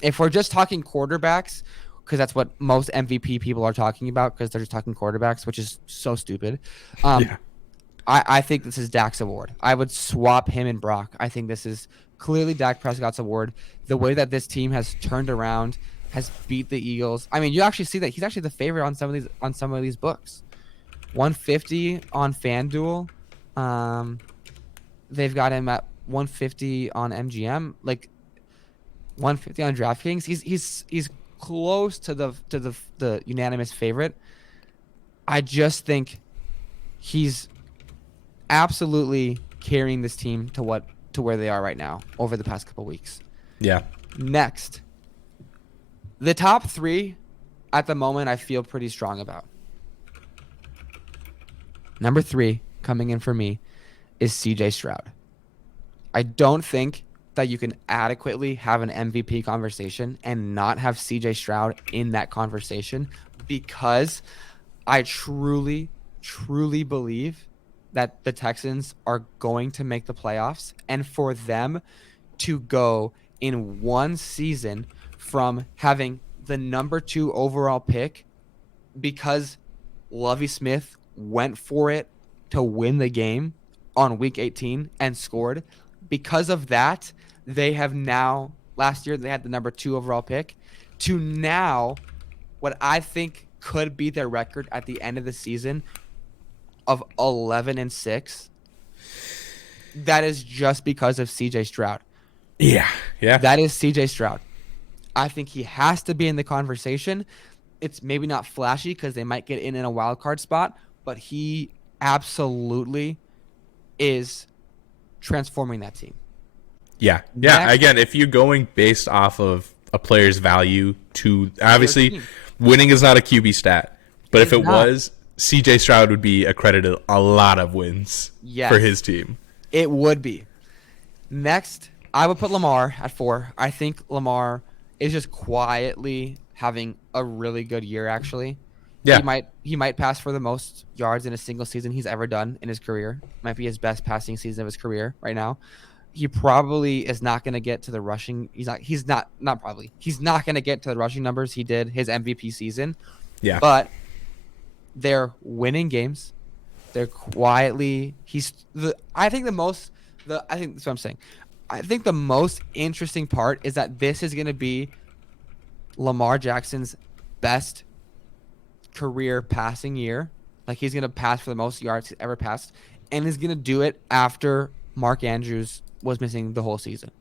If we're just talking quarterbacks, because that's what most MVP people are talking about, because they're just talking quarterbacks, which is so stupid. I think this is Dak's award. I would swap him and Brock. I think this is clearly Dak Prescott's award. The way that this team has turned around, has beat the Eagles. I mean, you actually see that he's actually the favorite on some of these books. 150 on FanDuel. They've got him at 150 on MGM, like 150 on DraftKings. He's close to the unanimous favorite. I just think he's absolutely carrying this team to where they are right now over the past couple weeks. Yeah. Next, the top 3 at the moment I feel pretty strong about. Number 3 coming in for me is CJ Stroud. I don't think that you can adequately have an MVP conversation and not have CJ Stroud in that conversation because I truly, truly believe that the Texans are going to make the playoffs, and for them to go in one season from having the number 2 overall pick because Lovie Smith went for it to win the game on week 18 and scored. Because of that, they have now, last year they had the number 2 overall pick, to now what I think could be their record at the end of the season of 11-6. That is just because of CJ Stroud. Yeah. That is CJ Stroud. I think he has to be in the conversation. It's maybe not flashy because they might get in a wild card spot, but he absolutely is transforming that team. Yeah. Next, Again, if you're going based off of a player's value to obviously winning is not a QB stat, but if it was, CJ Stroud would be accredited a lot of wins for his team. It would be. Next, I would put Lamar at 4. I think Lamar is just quietly having a really good year, actually. Yeah. He might pass for the most yards in a single season he's ever done in his career. Might be his best passing season of his career right now. He probably is not going to get to the rushing. He's not going to get to the rushing numbers he did his MVP season. Yeah. But they're winning games. They're quietly. I think that's what I'm saying. I think the most interesting part is that this is going to be Lamar Jackson's best career passing year. Like, he's going to pass for the most yards he's ever passed, and he's going to do it after Mark Andrews was missing the whole season.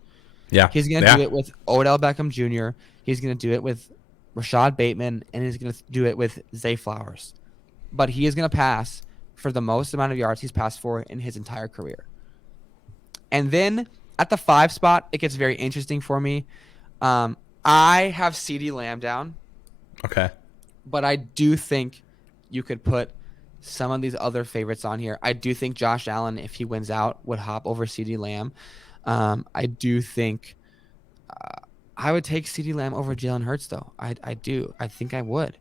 Yeah. He's going to do it with Odell Beckham Jr. He's going to do it with Rashad Bateman, and he's going to do it with Zay Flowers. But he is going to pass for the most amount of yards he's passed for in his entire career. And then at the 5 spot, it gets very interesting for me. I have CeeDee Lamb down. Okay. But I do think you could put some of these other favorites on here. I do think Josh Allen, if he wins out, would hop over CeeDee Lamb. I do think I would take CeeDee Lamb over Jalen Hurts, though. I do. I think I would.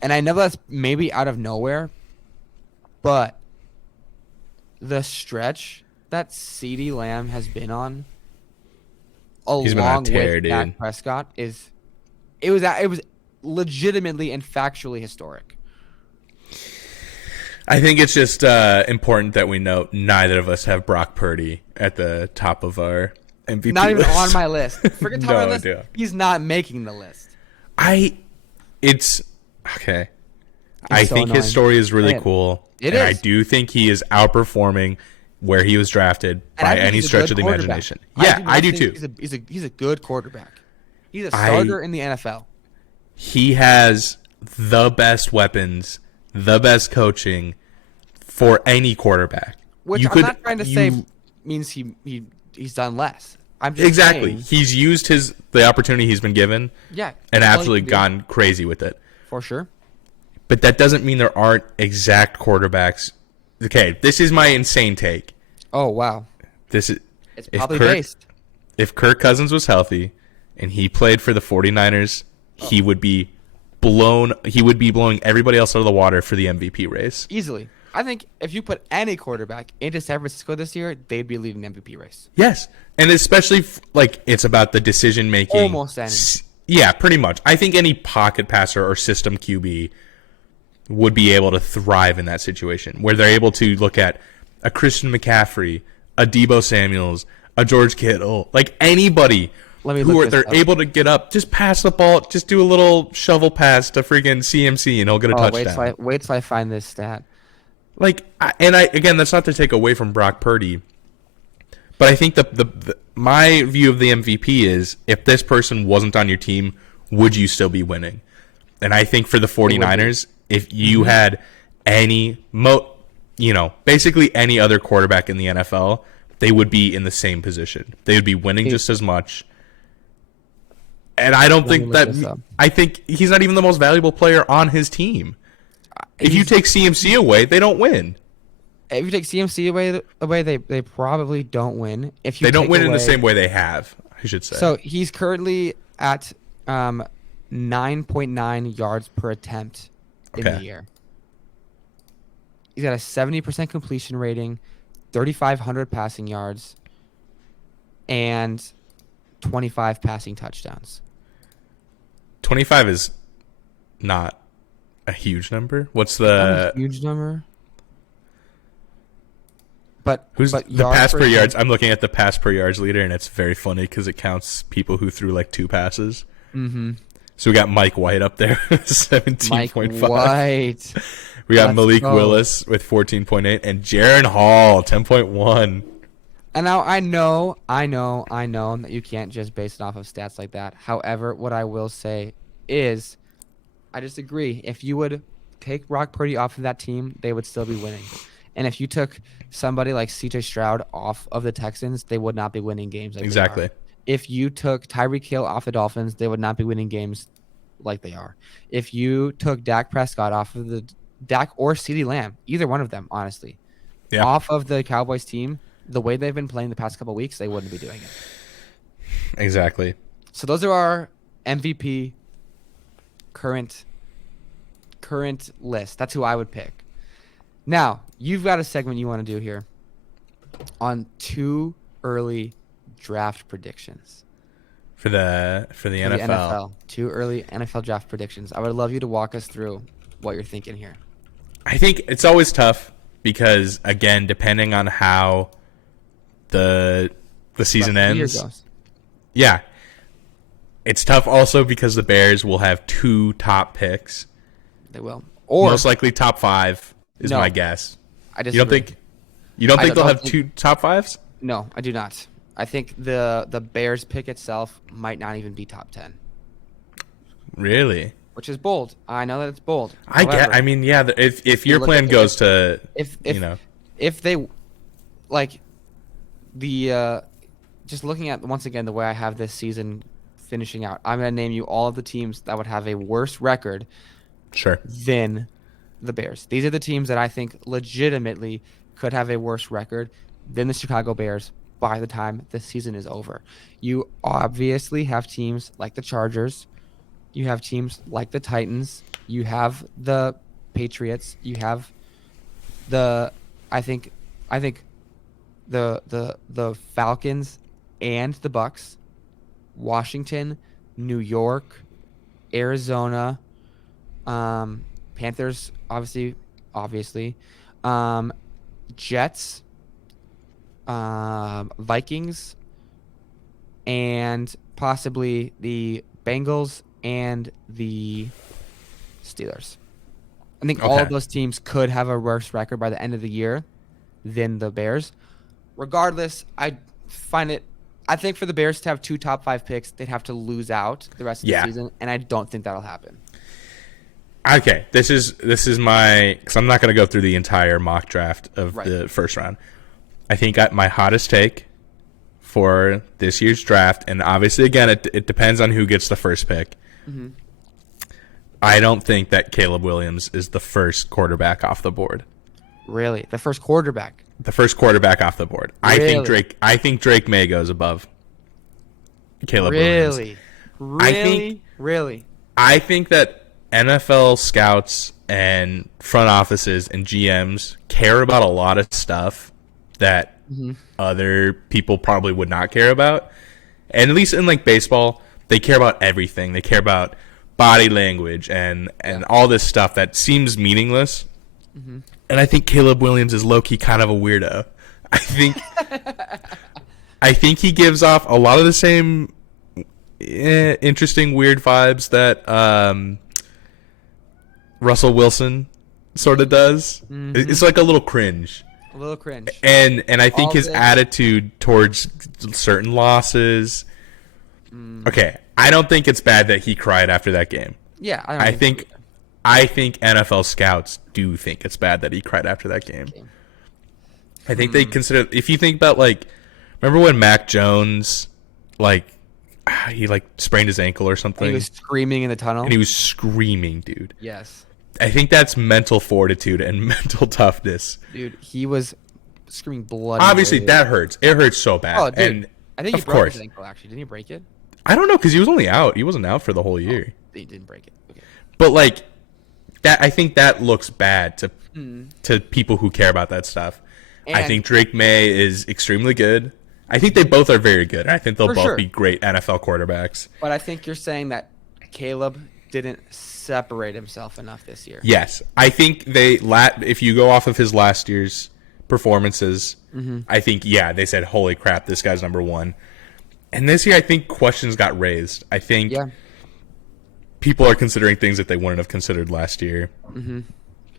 And I know that's maybe out of nowhere, but the stretch that CeeDee Lamb has been on, along with Dak Prescott, it was legitimately and factually historic. I think it's just important that we note neither of us have Brock Purdy at the top of our MVP Not even list. on my list. Forget top of my list. He's not making the list. It's okay. I think his story is really cool. I do think he is outperforming where he was drafted by any stretch of the imagination. Yeah, I do too. He's a good quarterback. He's a starter in the NFL. He has the best weapons, the best coaching for any quarterback. Which I'm not trying to say means he's done less. I'm just saying, he's used the opportunity he's been given. Yeah, and absolutely gone crazy with it. For sure. But that doesn't mean there aren't exact quarterbacks. Okay, this is my insane take. Oh wow. It's probably based. If Kirk Cousins was healthy and he played for the 49ers, he would be blowing everybody else out of the water for the MVP race. Easily. I think if you put any quarterback into San Francisco this year, they'd be leading the MVP race. Yes. And especially it's about the decision making. Almost any. Yeah, pretty much. I think any pocket passer or system QB would be able to thrive in that situation where they're able to look at a Christian McCaffrey, a Deebo Samuels, a George Kittle, like anybody they're able to get up, just pass the ball, just do a little shovel pass to freaking CMC and he'll get a touchdown. Wait till I find this stat. Again, that's not to take away from Brock Purdy, but I think my view of the MVP is if this person wasn't on your team, would you still be winning? And I think for the 49ers, if you had basically any other quarterback in the NFL, they would be in the same position. They would be winning just as much. And I don't think I think he's not even the most valuable player on his team. If you take CMC away, they don't win. If you take CMC away, they probably don't win. They don't win in the same way they have, I should say. So he's currently at 9.9 yards per attempt in the year. He's got a 70% completion rating, 3,500 passing yards, and 25 passing touchdowns. 25 is not a huge number. What's the huge number? But who's the pass per yards? I'm looking at the pass per yards leader, and it's very funny because it counts people who threw like 2 passes. Mm-hmm. So we got Mike White up there, 17.5. Mike White. We got Malik Willis with 14.8, and Jaron Hall 10.1. And now I know that you can't just base it off of stats like that. However, what I will say is, I disagree. If you would take Brock Purdy off of that team, they would still be winning. And if you took somebody like C.J. Stroud off of the Texans, they would not be winning games like they are. If you took Tyreek Hill off the Dolphins, they would not be winning games like they are. If you took Dak Prescott off of the Dak or CeeDee Lamb, either one of them, honestly, off of the Cowboys team, the way they've been playing the past couple of weeks, they wouldn't be doing it. Exactly. So those are our MVP current list. That's who I would pick. Now, you've got a segment you want to do here on too early draft predictions. For the NFL. Too early NFL draft predictions. I would love you to walk us through what you're thinking here. I think it's always tough because, again, depending on how the season ends. Yeah. It's tough also because the Bears will have 2 top picks. They will. Or most likely top 5 is my guess. I disagree. You don't think they'll have 2 top 5s? No, I do not. I think the Bears pick itself might not even be top 10. Really? Which is bold. I know that it's bold. If your plan goes to if they like the just looking at once again the way I have this season finishing out, I'm going to name you all of the teams that would have a worse record than the Bears. These are the teams that I think legitimately could have a worse record than the Chicago Bears by the time the season is over. You obviously have teams like the Chargers. You have teams like the Titans. You have the Patriots. You have the Falcons and the Bucks. Washington, New York, Arizona, Panthers, obviously, Jets, Vikings, and possibly the Bengals and the Steelers. I think all of those teams could have a worse record by the end of the year than the Bears. Regardless, I think for the Bears to have 2 top 5 picks, they'd have to lose out the rest of the season, and I don't think that'll happen. Okay, this is my, because I'm not going to go through the entire mock draft of the first round. I think my hottest take for this year's draft, and obviously, again, it depends on who gets the first pick. Mm-hmm. I don't think that Caleb Williams is the first quarterback off the board. Really? The first quarterback? The first quarterback off the board. Really? I think Drake May goes above Caleb Williams. Really? I think that NFL scouts and front offices and GMs care about a lot of stuff that other people probably would not care about. And at least in like baseball, they care about everything. They care about body language and all this stuff that seems meaningless. Mm-hmm. And I think Caleb Williams is low-key kind of a weirdo. I think he gives off a lot of the same interesting, weird vibes that Russell Wilson sort of does. Mm-hmm. It's like a little cringe. And I think his attitude towards certain losses. Okay, I don't think it's bad that he cried after that game. Yeah, I think NFL scouts do think it's bad that he cried after that game. Okay. I think they consider, if you think about, like, remember when Mac Jones, like, he like sprained his ankle or something? And he was screaming in the tunnel. And he was screaming, dude. Yes. I think that's mental fortitude and mental toughness. Dude, he was screaming blood. Obviously, that hurts. It hurts so bad. Oh, dude. And I think he broke his ankle, actually. Didn't he break it? I don't know, because he was only out. He wasn't out for the whole year. He didn't break it. Okay. But, like, that, I think that looks bad to people who care about that stuff. And I think Drake May is extremely good. I think they both are very good. I think they'll both be great NFL quarterbacks. But I think you're saying that Caleb didn't separate himself enough this year. Yes. I think if you go off of his last year's performances, I think, they said, holy crap, this guy's number one. And this year, I think questions got raised. I think people are considering things that they wouldn't have considered last year. Mm-hmm.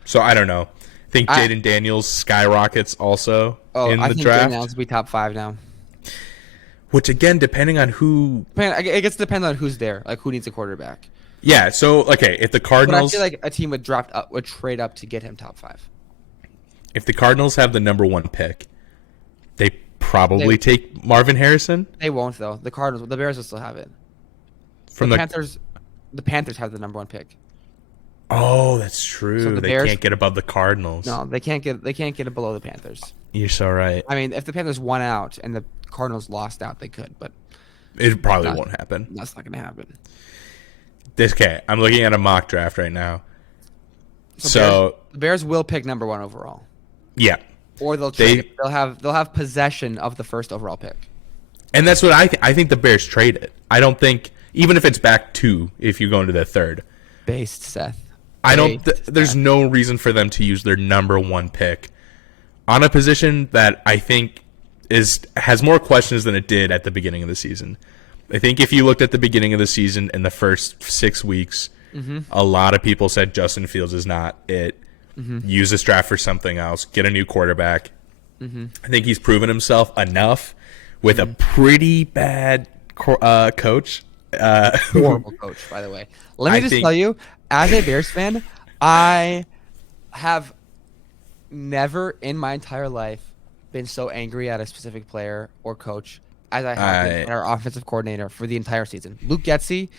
So I don't know. I think Jaden Daniels skyrockets also in the draft. I think Jaden Daniels will be top 5 now. Which, again, depending on who... I guess it depends on who's there, like who needs a quarterback. Yeah, so, okay, if the Cardinals... But I feel like a team would trade up to get him top 5. if the Cardinals have the number 1 pick, they probably take Marvin Harrison. They won't though. The Bears will still have it. From the Panthers have the number 1 pick. Oh, that's true. So they can't get above the Cardinals. No, they can't get it below the Panthers. You're so right. I mean, if the Panthers won out and the Cardinals lost out, they could, but it probably won't happen. That's not going to happen. I'm looking at a mock draft right now. So the Bears will pick number 1 overall. Yeah. Or they'll trade it. They'll have possession of the first overall pick. And that's what I think the Bears trade it. I don't think, even if it's back 2, if you go into the 3rd. Based, Seth. There's no reason for them to use their number 1 pick on a position that I think has more questions than it did at the beginning of the season. I think if you looked at the beginning of the season in the first 6 weeks, a lot of people said Justin Fields is not it. Use this draft for something else. Get a new quarterback. I think he's proven himself enough with a pretty bad coach. Horrible coach, by the way. Let me just tell you, as a Bears fan, I have never in my entire life been so angry at a specific player or coach as I have been at our offensive coordinator for the entire season. Luke Getsy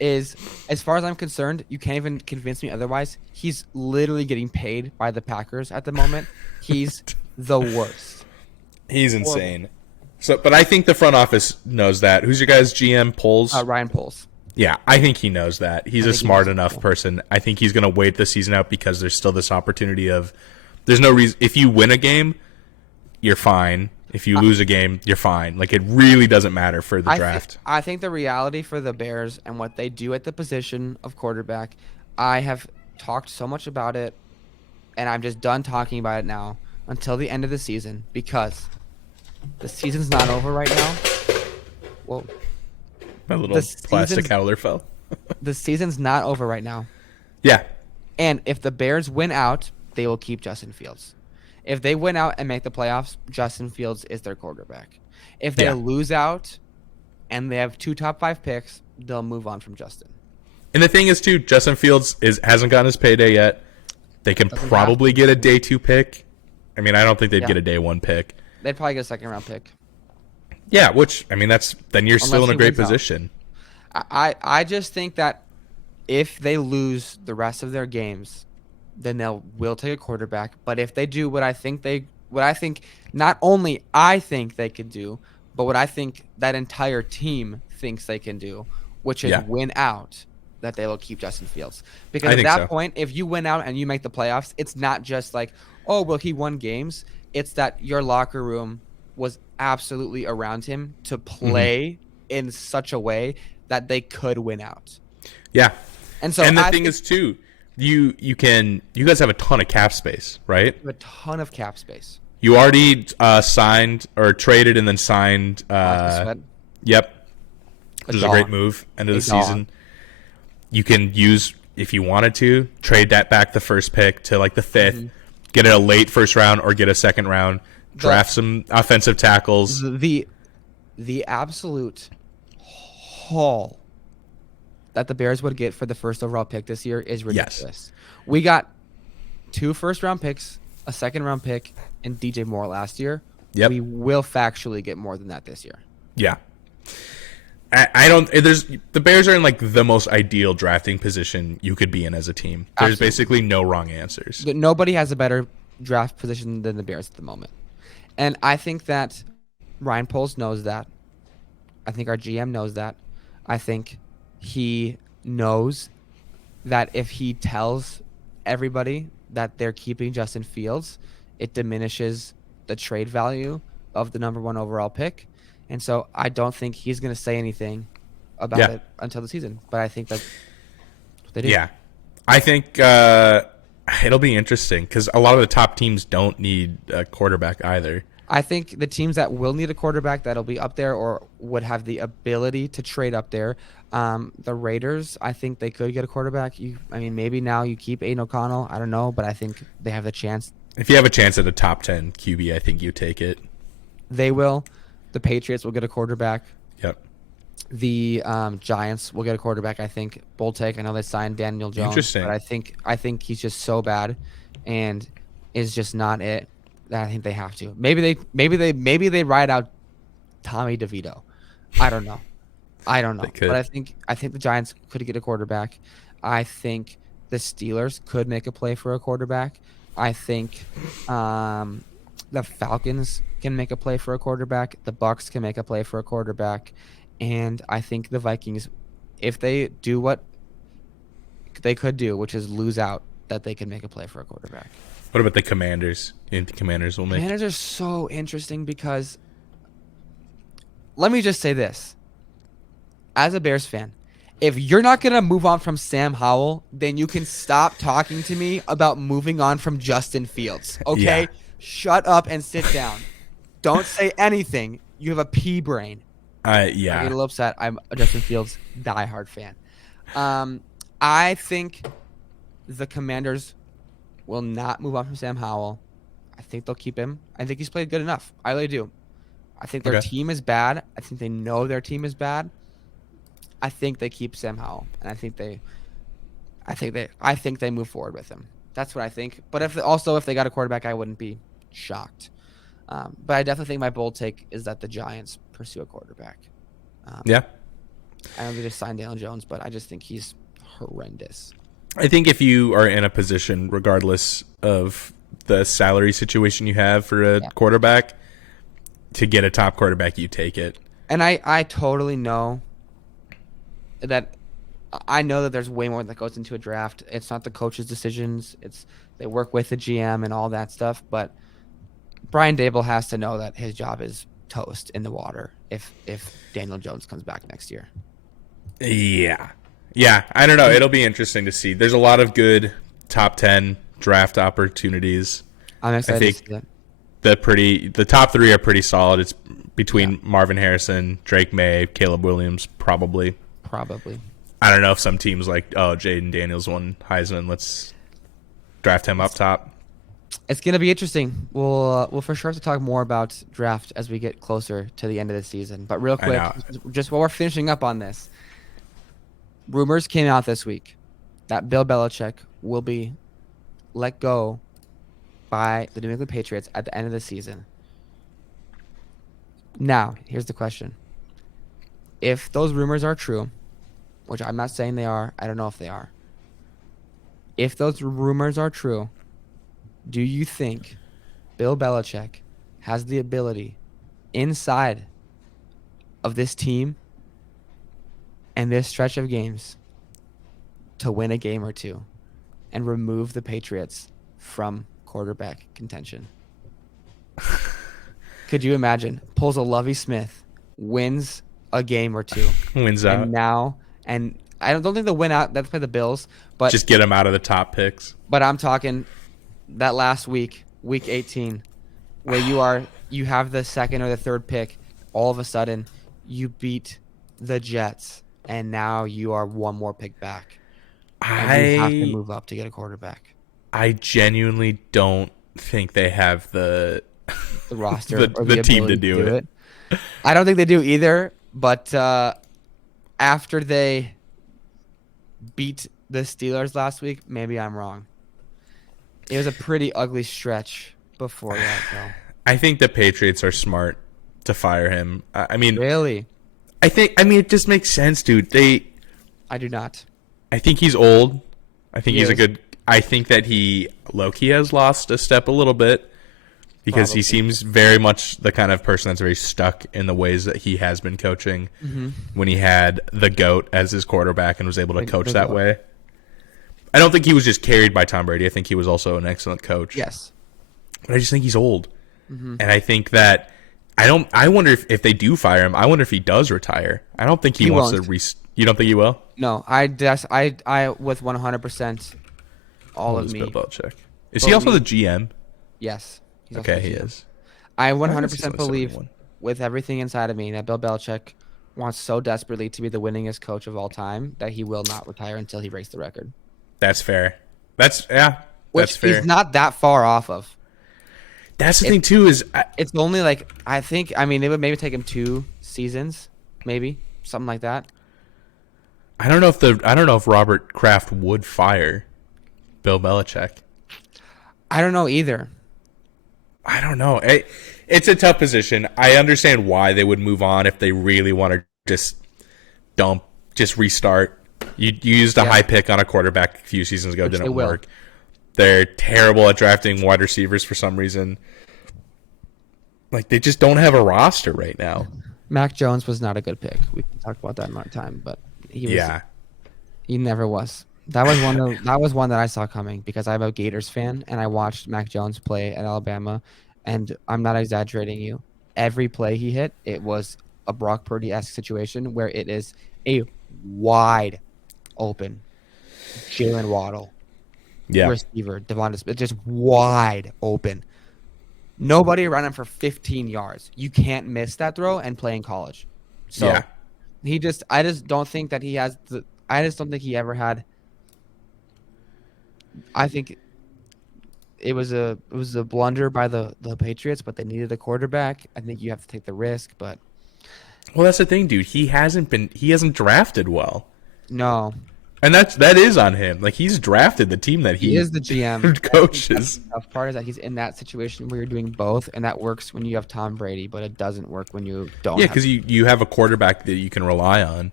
is, as far as I'm concerned, you can't even convince me otherwise. He's literally getting paid by the Packers at the moment. He's the worst. He's insane. But I think the front office knows that. Who's your guys' GM? Poles? Ryan Poles. Yeah, I think he knows that. He's a smart enough person. I think he's going to wait the season out because there's still this opportunity of there's no reason. If you win a game, you're fine. If you lose a game, you're fine. Like, it really doesn't matter for the draft. I think the reality for the Bears and what they do at the position of quarterback, I have talked so much about it, and I'm just done talking about it now until the end of the season because the season's not over right now. Whoa. My little plastic howler fell. The season's not over right now. Yeah. And if the Bears win out, they will keep Justin Fields. If they win out and make the playoffs, Justin Fields is their quarterback. If they lose out and they have 2 top 5 picks, they'll move on from Justin. And the thing is, too, Justin Fields hasn't gotten his payday yet. They can probably get a day 2 pick. I mean, I don't think they'd get a day 1 pick. They'd probably get a 2nd round pick. Yeah, which, I mean, then you're still in a great position. I just think that if they lose the rest of their games, then will take a quarterback. But if they do what I think not only I think they could do, but what I think that entire team thinks they can do, which is win out, that they will keep Justin Fields. Because at that point, if you win out and you make the playoffs, it's not just like, oh, well, he won games. It's that your locker room was absolutely around him to play in such a way that they could win out. Yeah. And so the thing is, too, you guys have a ton of cap space, right? A ton of cap space. You already signed or traded and then signed. Yep. Which is a great move. End of the season. You can use, if you wanted to, trade that back the first pick to like the 5th, get it a late first round or get a 2nd round, draft some offensive tackles. The absolute haul that the Bears would get for the first overall pick this year is ridiculous. Yes. We got 2 first-round picks, a 2nd round pick, and DJ Moore last year. Yep. We will factually get more than that this year. Yeah. The Bears are in like the most ideal drafting position you could be in as a team. There's basically no wrong answers. Nobody has a better draft position than the Bears at the moment. And I think that Ryan Poles knows that. I think our GM knows that. I think he knows that if he tells everybody that they're keeping Justin Fields, it diminishes the trade value of the number 1 overall pick. And so I don't think he's going to say anything about it until the season. But I think that's what they do. Yeah. I think it'll be interesting because a lot of the top teams don't need a quarterback either. I think the teams that will need a quarterback that'll be up there or would have the ability to trade up there, the Raiders, I think they could get a quarterback. Maybe now you keep Aiden O'Connell. I don't know, but I think they have the chance. If you have a chance at a top 10 QB, I think you take it. They will. The Patriots will get a quarterback. Yep. The Giants will get a quarterback, I think. Boltek, I know they signed Daniel Jones. Interesting. But I think he's just so bad. And is just not it. That I think they have to. Maybe they ride out Tommy DeVito. I don't know. But I think the Giants could get a quarterback. I think the Steelers could make a play for a quarterback. I think the Falcons can make a play for a quarterback. The Bucks can make a play for a quarterback. And I think the Vikings, if they do what they could do, which is lose out, that they can make a play for a quarterback. What about the Commanders? You think the Commanders will make? Commanders are so interesting because let me just say this. As a Bears fan, if you're not going to move on from Sam Howell, then you can stop talking to me about moving on from Justin Fields. Okay? Yeah. Shut up and sit down. Don't say anything. You have a pea brain. Yeah. I get a little upset. I'm a Justin Fields diehard fan. I think the Commanders will not move on from Sam Howell. I think they'll keep him. I think he's played good enough. I really do. I think their team is bad. I think they know their team is bad. I think they keep Sam Howell, and I think they move forward with him. That's what I think. But if they got a quarterback, I wouldn't be shocked. But I definitely think my bold take is that the Giants pursue a quarterback. Yeah. I know they just signed Daniel Jones, but I just think he's horrendous. I think if you are in a position, regardless of the salary situation you have for a quarterback, to get a top quarterback, you take it. And I totally know that there's way more that goes into a draft. It's not the coach's decisions. They work with the GM and all that stuff. But Brian Dable has to know that his job is toast in the water if Daniel Jones comes back next year. Yeah, I don't know. It'll be interesting to see. There's a lot of good top 10 draft opportunities. I'm excited to see that. The top 3 are pretty solid. It's between Marvin Harrison, Drake May, Caleb Williams, probably. I don't know if some teams like, Jaden Daniels won Heisman. Let's draft him up top. It's going to be interesting. We'll for sure have to talk more about draft as we get closer to the end of the season. But real quick, just while we're finishing up on this, rumors came out this week that Bill Belichick will be let go by the New England Patriots at the end of the season. Now, here's the question. If those rumors are true, which I'm not saying they are, I don't know if they are. If those rumors are true, do you think Bill Belichick has the ability inside of this team and this stretch of games to win a game or two and remove the Patriots from quarterback contention? Could you imagine? Pulls a Lovie Smith, wins a game or two. Wins out. And I don't think they'll win out. That's by the Bills. But just get them out of the top picks. But I'm talking that last week 18, where you have the second or the third pick, all of a sudden you beat the Jets, and now you are one more pick back. You have to move up to get a quarterback. I genuinely don't think they have the roster the team to do it. I don't think they do either, but after they beat the Steelers last week, maybe I'm wrong. It was a pretty ugly stretch before that, though. I think the Patriots are smart to fire him. I mean, really? It just makes sense, dude. I do not. I think he's old. I think he's a good. I think that he low-key has lost a step a little bit because he seems very much the kind of person that's very stuck in the ways that he has been coaching when he had the GOAT as his quarterback and was able to coach that way. I don't think he was just carried by Tom Brady. I think he was also an excellent coach. Yes. But I just think he's old. And I think that I wonder if they do fire him, I wonder if he does retire. I don't think he wants to you don't think he will? No, I with 100% all of me. Bill Belichick. Is he also the GM? Yes. Okay, he is. I 100% believe with everything inside of me that Bill Belichick wants so desperately to be the winningest coach of all time that he will not retire until he breaks the record. That's fair. That's fair. He's not that far off of. That's the thing too is it's only it would maybe take him 2 seasons, maybe something like that. I don't know if Robert Kraft would fire Bill Belichick. I don't know either. I don't know. It's a tough position. I understand why they would move on if they really want to just restart. You used a high pick on a quarterback a few seasons ago, didn't work. They're terrible at drafting wide receivers for some reason. Like, they just don't have a roster right now. Mac Jones was not a good pick. We can talk about that another time, but he never was. That was one that I saw coming because I'm a Gators fan and I watched Mac Jones play at Alabama, and I'm not exaggerating you. Every play he hit, it was a Brock Purdy-esque situation where it is a wide open Jalen Waddle receiver, Devonta Smith, just wide open. Nobody around him for 15 yards. You can't miss that throw and play in college. So I just don't think that he has I just don't think he ever had. I think it was a blunder by the Patriots, but they needed a quarterback. I think you have to take the risk, but that's the thing, dude. He hasn't drafted well. No. And that is on him. Like, he's drafted the team that he is the GM coaches. The tough part is that he's in that situation where you're doing both, and that works when you have Tom Brady, but it doesn't work when you don't. Yeah, because you have a quarterback that you can rely on,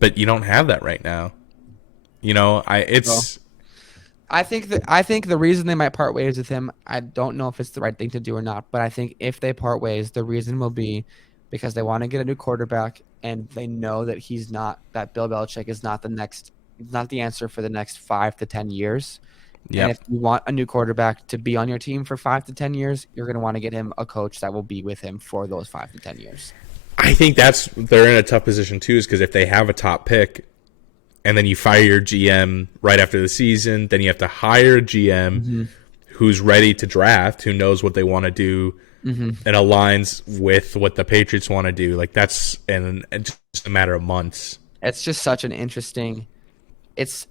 but you don't have that right now. I think the reason they might part ways with him, I don't know if it's the right thing to do or not, but I think if they part ways, the reason will be because they want to get a new quarterback, and they know that Bill Belichick is not the answer for the next 5 to 10 years. Yep. And if you want a new quarterback to be on your team for 5 to 10 years, you're going to want to get him a coach that will be with him for those 5 to 10 years. I think they're in a tough position too, is because if they have a top pick and then you fire your GM right after the season, then you have to hire a GM who's ready to draft, who knows what they want to do, and aligns with what the Patriots want to do. Like, that's just a matter of months. It's just such an interesting it's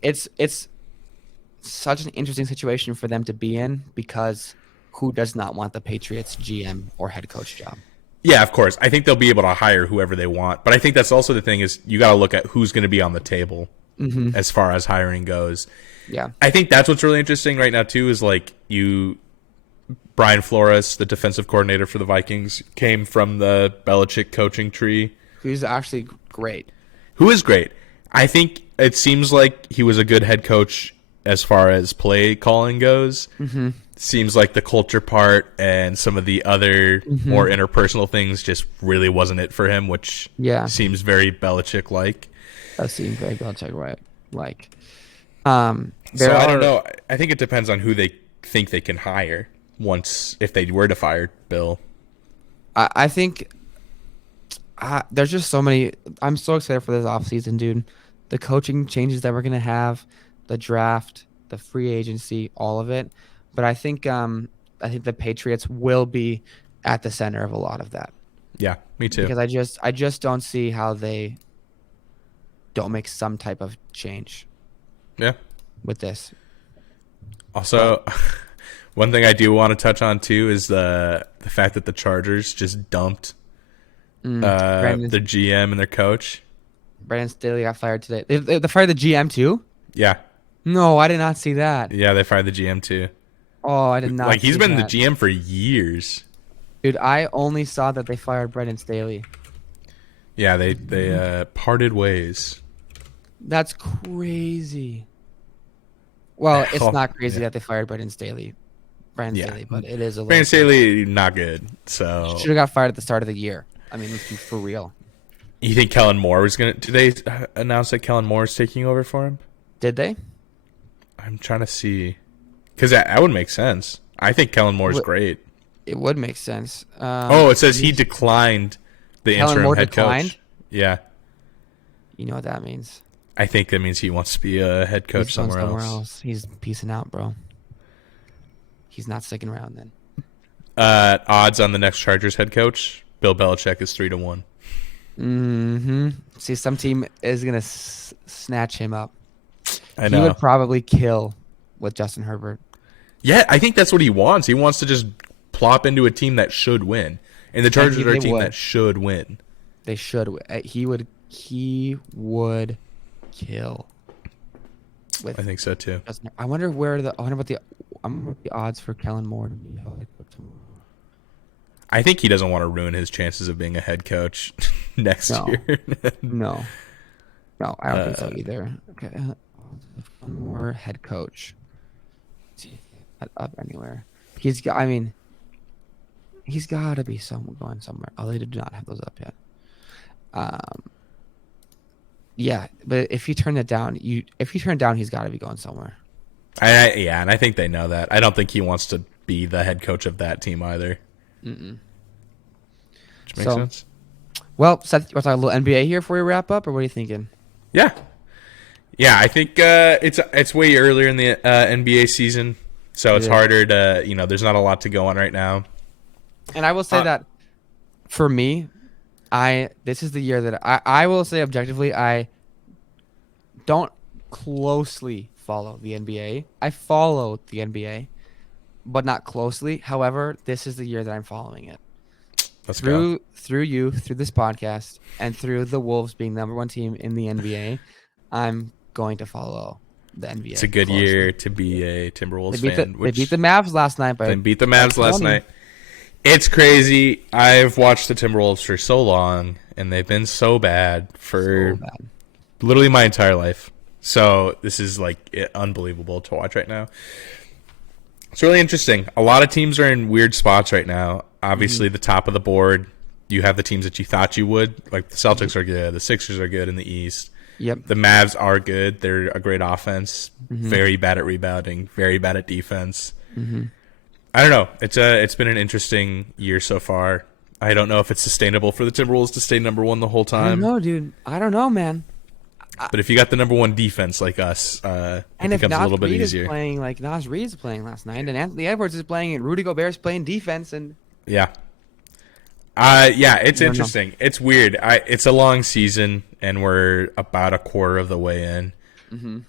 such an interesting situation for them to be in, because who does not want the Patriots GM or head coach job? Yeah, of course. I think they'll be able to hire whoever they want. But I think that's also the thing, is you got to look at who's going to be on the table as far as hiring goes. Yeah. I think that's what's really interesting right now too, is like Brian Flores, the defensive coordinator for the Vikings, came from the Belichick coaching tree. Who's actually great. Who is great. I think it seems like he was a good head coach as far as play calling goes. Seems like the culture part and some of the other more interpersonal things just really wasn't it for him, which seems very Belichick-like. That seems very Belichick-like. So I don't know. I think it depends on who they think they can hire if they were to fire Bill. I think there's just so many. I'm so excited for this offseason, dude. The coaching changes that we're going to have, the draft, the free agency, all of it. But I think the Patriots will be at the center of a lot of that. Yeah, me too. Because I just don't see how they don't make some type of change. Yeah. With this. Also, one thing I do want to touch on too is the fact that the Chargers just dumped the GM and their coach. Brandon Staley got fired today. They fired the GM too? Yeah. No, I did not see that. Yeah, they fired the GM too. Oh, I did not. Like, he's been the GM for years. Dude, I only saw that they fired Brandon Staley. Yeah, they parted ways. That's crazy. Well, it's not crazy that they fired Brandon Staley, but it is a little. Brandon Staley, not good. So should have got fired at the start of the year. I mean, let's be for real. You think Kellen Moore was gonna? Did they announce that Kellen Moore is taking over for him? Did they? I'm trying to see, because that would make sense. I think Kellen Moore is great. It would make sense. It says he declined the interim head coach. Yeah. You know what that means? I think that means he wants to be a head coach somewhere else. He's peacing out, bro. He's not sticking around then. Odds on the next Chargers head coach, Bill Belichick, is 3-1. See, some team is gonna snatch him up. I know. He would probably kill with Justin Herbert. Yeah, I think that's what he wants. He wants to just plop into a team that should win, and the Chargers are a team that should win. They should. He would kill. I think so too. I wonder what the I'm the odds for Kellen Moore to be held head coach tomorrow. I think he doesn't want to ruin his chances of being a head coach next year. No, I don't think so either. Okay, Kellen Moore head coach. Let's see, up anywhere. He's got to be going somewhere. Oh, they did not have those up yet. Yeah, but if you turn it down, he's got to be going somewhere. And I think they know that. I don't think he wants to be the head coach of that team either. Mm-mm. Which makes sense. Well, Seth, you want to talk a little NBA here before we wrap up, or what are you thinking? Yeah, I think it's way earlier in the NBA season, so it's harder to there's not a lot to go on right now. And I will say that for me, this is the year that I will say objectively, I don't closely follow the NBA. I follow the NBA, but not closely. However, this is the year that I'm following it. Through this podcast, and through the Wolves being the number one team in the NBA, I'm going to follow the NBA. It's a good year to be a Timberwolves fan. They beat the Mavs last night. They beat the Mavs last night. It's crazy. I've watched the Timberwolves for so long, and they've been so bad for literally my entire life. So this is unbelievable to watch right now. It's really interesting. A lot of teams are in weird spots right now. Obviously, the top of the board, you have the teams that you thought you would. Like the Celtics are good. The Sixers are good in the East. Yep. The Mavs are good. They're a great offense. Very bad at rebounding. Very bad at defense. I don't know. It's been an interesting year so far. I don't know if it's sustainable for the Timberwolves to stay number one the whole time. I don't know, dude. I don't know, man. But if you got the number one defense like us, it becomes a little bit easier. Playing like Nas Reed's playing last night, and Anthony Edwards is playing, and Rudy Gobert's playing defense, and it's interesting. It's weird. It's a long season, and we're about a quarter of the way in.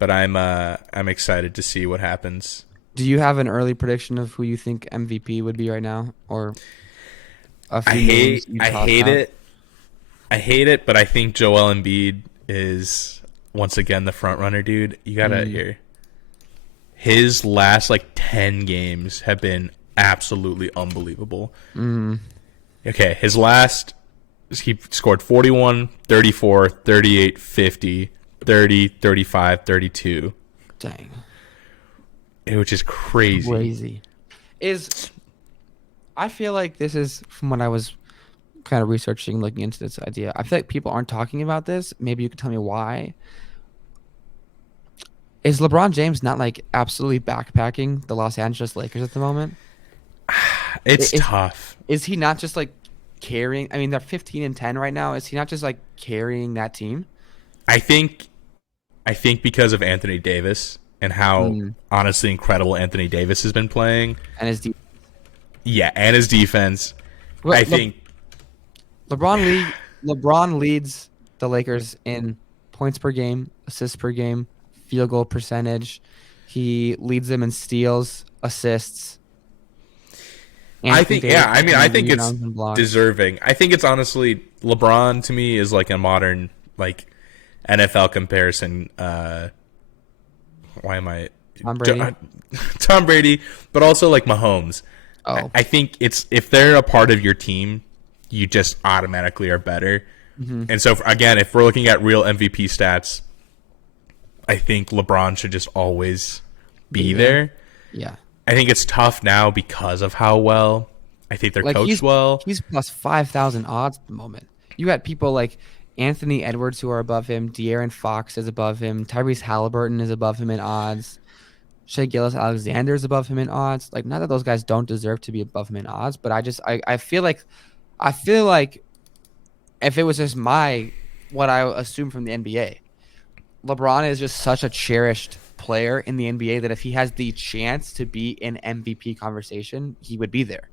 But I'm excited to see what happens. Do you have an early prediction of who you think MVP would be right now, or I hate it. I hate it, but I think Joel Embiid is once again the front runner, dude. You gotta hear. His last 10 games have been absolutely unbelievable. Okay, his last, he scored 41, 34, 38, 50, 30, 35, 32. Dang. Which is crazy. I feel like this is from when I was kind of researching, looking into this idea. I feel like people aren't talking about this. Maybe you could tell me why. Is LeBron James not absolutely backpacking the Los Angeles Lakers at the moment? It's tough. Is he not just carrying? I mean, they're 15-10 right now. Is he not just carrying that team? I think because of Anthony Davis and how honestly incredible Anthony Davis has been playing, and his defense. Yeah, and his defense. I think LeBron leads the Lakers in points per game, assists per game, field goal percentage. He leads them in steals, assists. I think it's deserving. I think it's honestly LeBron to me is a modern NFL comparison. Why am I Tom Brady, but also Mahomes. Oh. I think if they're a part of your team, you just automatically are better. And so again, if we're looking at real MVP stats, I think LeBron should just always be there. Yeah. I think it's tough now because of how well I think they're coached well. He's plus 5,000 odds at the moment. You got people like Anthony Edwards who are above him. De'Aaron Fox is above him. Tyrese Halliburton is above him in odds. Shai Gilgeous-Alexander is above him in odds. Not that those guys don't deserve to be above him in odds, but I feel like if it was just what I assume from the NBA, LeBron is just such a cherished player in the NBA that if he has the chance to be in MVP conversation, he would be there.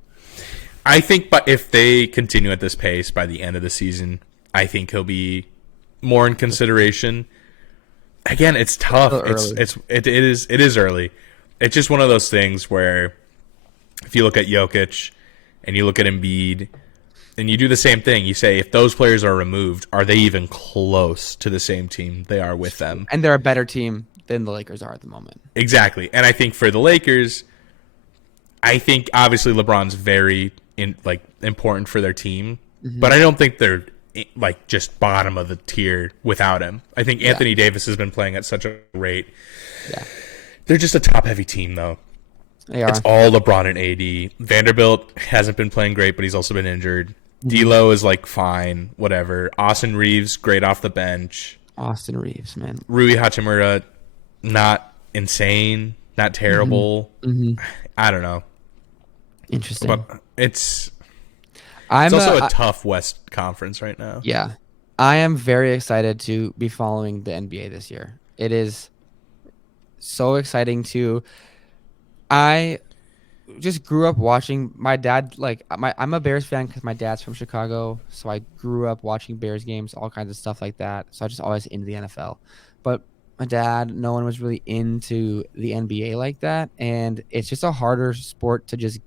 I think, but if they continue at this pace by the end of the season, I think he'll be more in consideration. Again, it's tough. It is early. It's just one of those things where if you look at Jokic and you look at Embiid and you do the same thing, you say if those players are removed, are they even close to the same team they are with them? And they're a better team than the Lakers are at the moment. Exactly. And I think for the Lakers, I think obviously LeBron's very important for their team, but I don't think they're like just bottom of the tier without him. I think Anthony Davis has been playing at such a rate. Yeah. They're just a top-heavy team, though. They are. It's all LeBron and AD. Vanderbilt hasn't been playing great, but he's also been injured. D'Lo is like fine, whatever. Austin Reeves, great off the bench. Austin Reeves, man. Rui Hachimura, not insane, not terrible. I don't know. Interesting. But it's also a tough West Conference right now. Yeah. I am very excited to be following the NBA this year. It is so exciting I just grew up watching my dad. I'm a Bears fan because my dad's from Chicago, so I grew up watching Bears games, all kinds of stuff like that. So I just always into the NFL. But my dad, no one was really into the NBA like that, and it's just a harder sport to just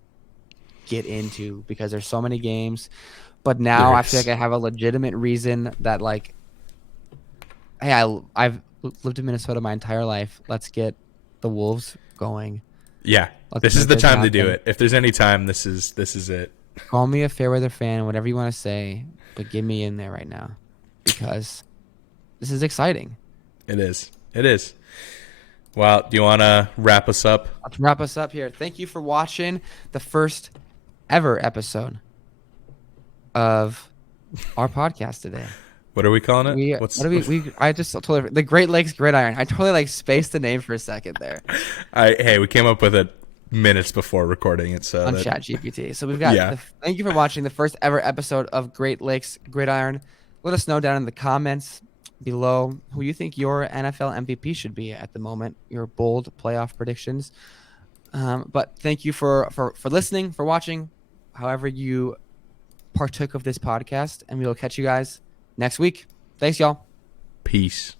get into because there's so many games. But now I feel like I have a legitimate reason that hey, I've lived in Minnesota my entire life. Let's get the Wolves going. Yeah, this is the time to do it. If there's any time, this is it. Call me a fair weather fan, whatever you want to say, but get me in there right now because this is exciting. It is. Well, do you want to wrap us up? Let's wrap us up here. Thank you for watching the first ever episode of our podcast today. What are we calling it? I just totally the Great Lakes Gridiron. I totally spaced the name for a second there. We came up with it minutes before recording it, so on ChatGPT. So we've got. Thank you for watching the first ever episode of Great Lakes Gridiron. Let us know down in the comments below who you think your NFL MVP should be at the moment. Your bold playoff predictions. But thank you for listening, for watching, however you partook of this podcast, and we will catch you guys next week. Thanks, y'all. Peace.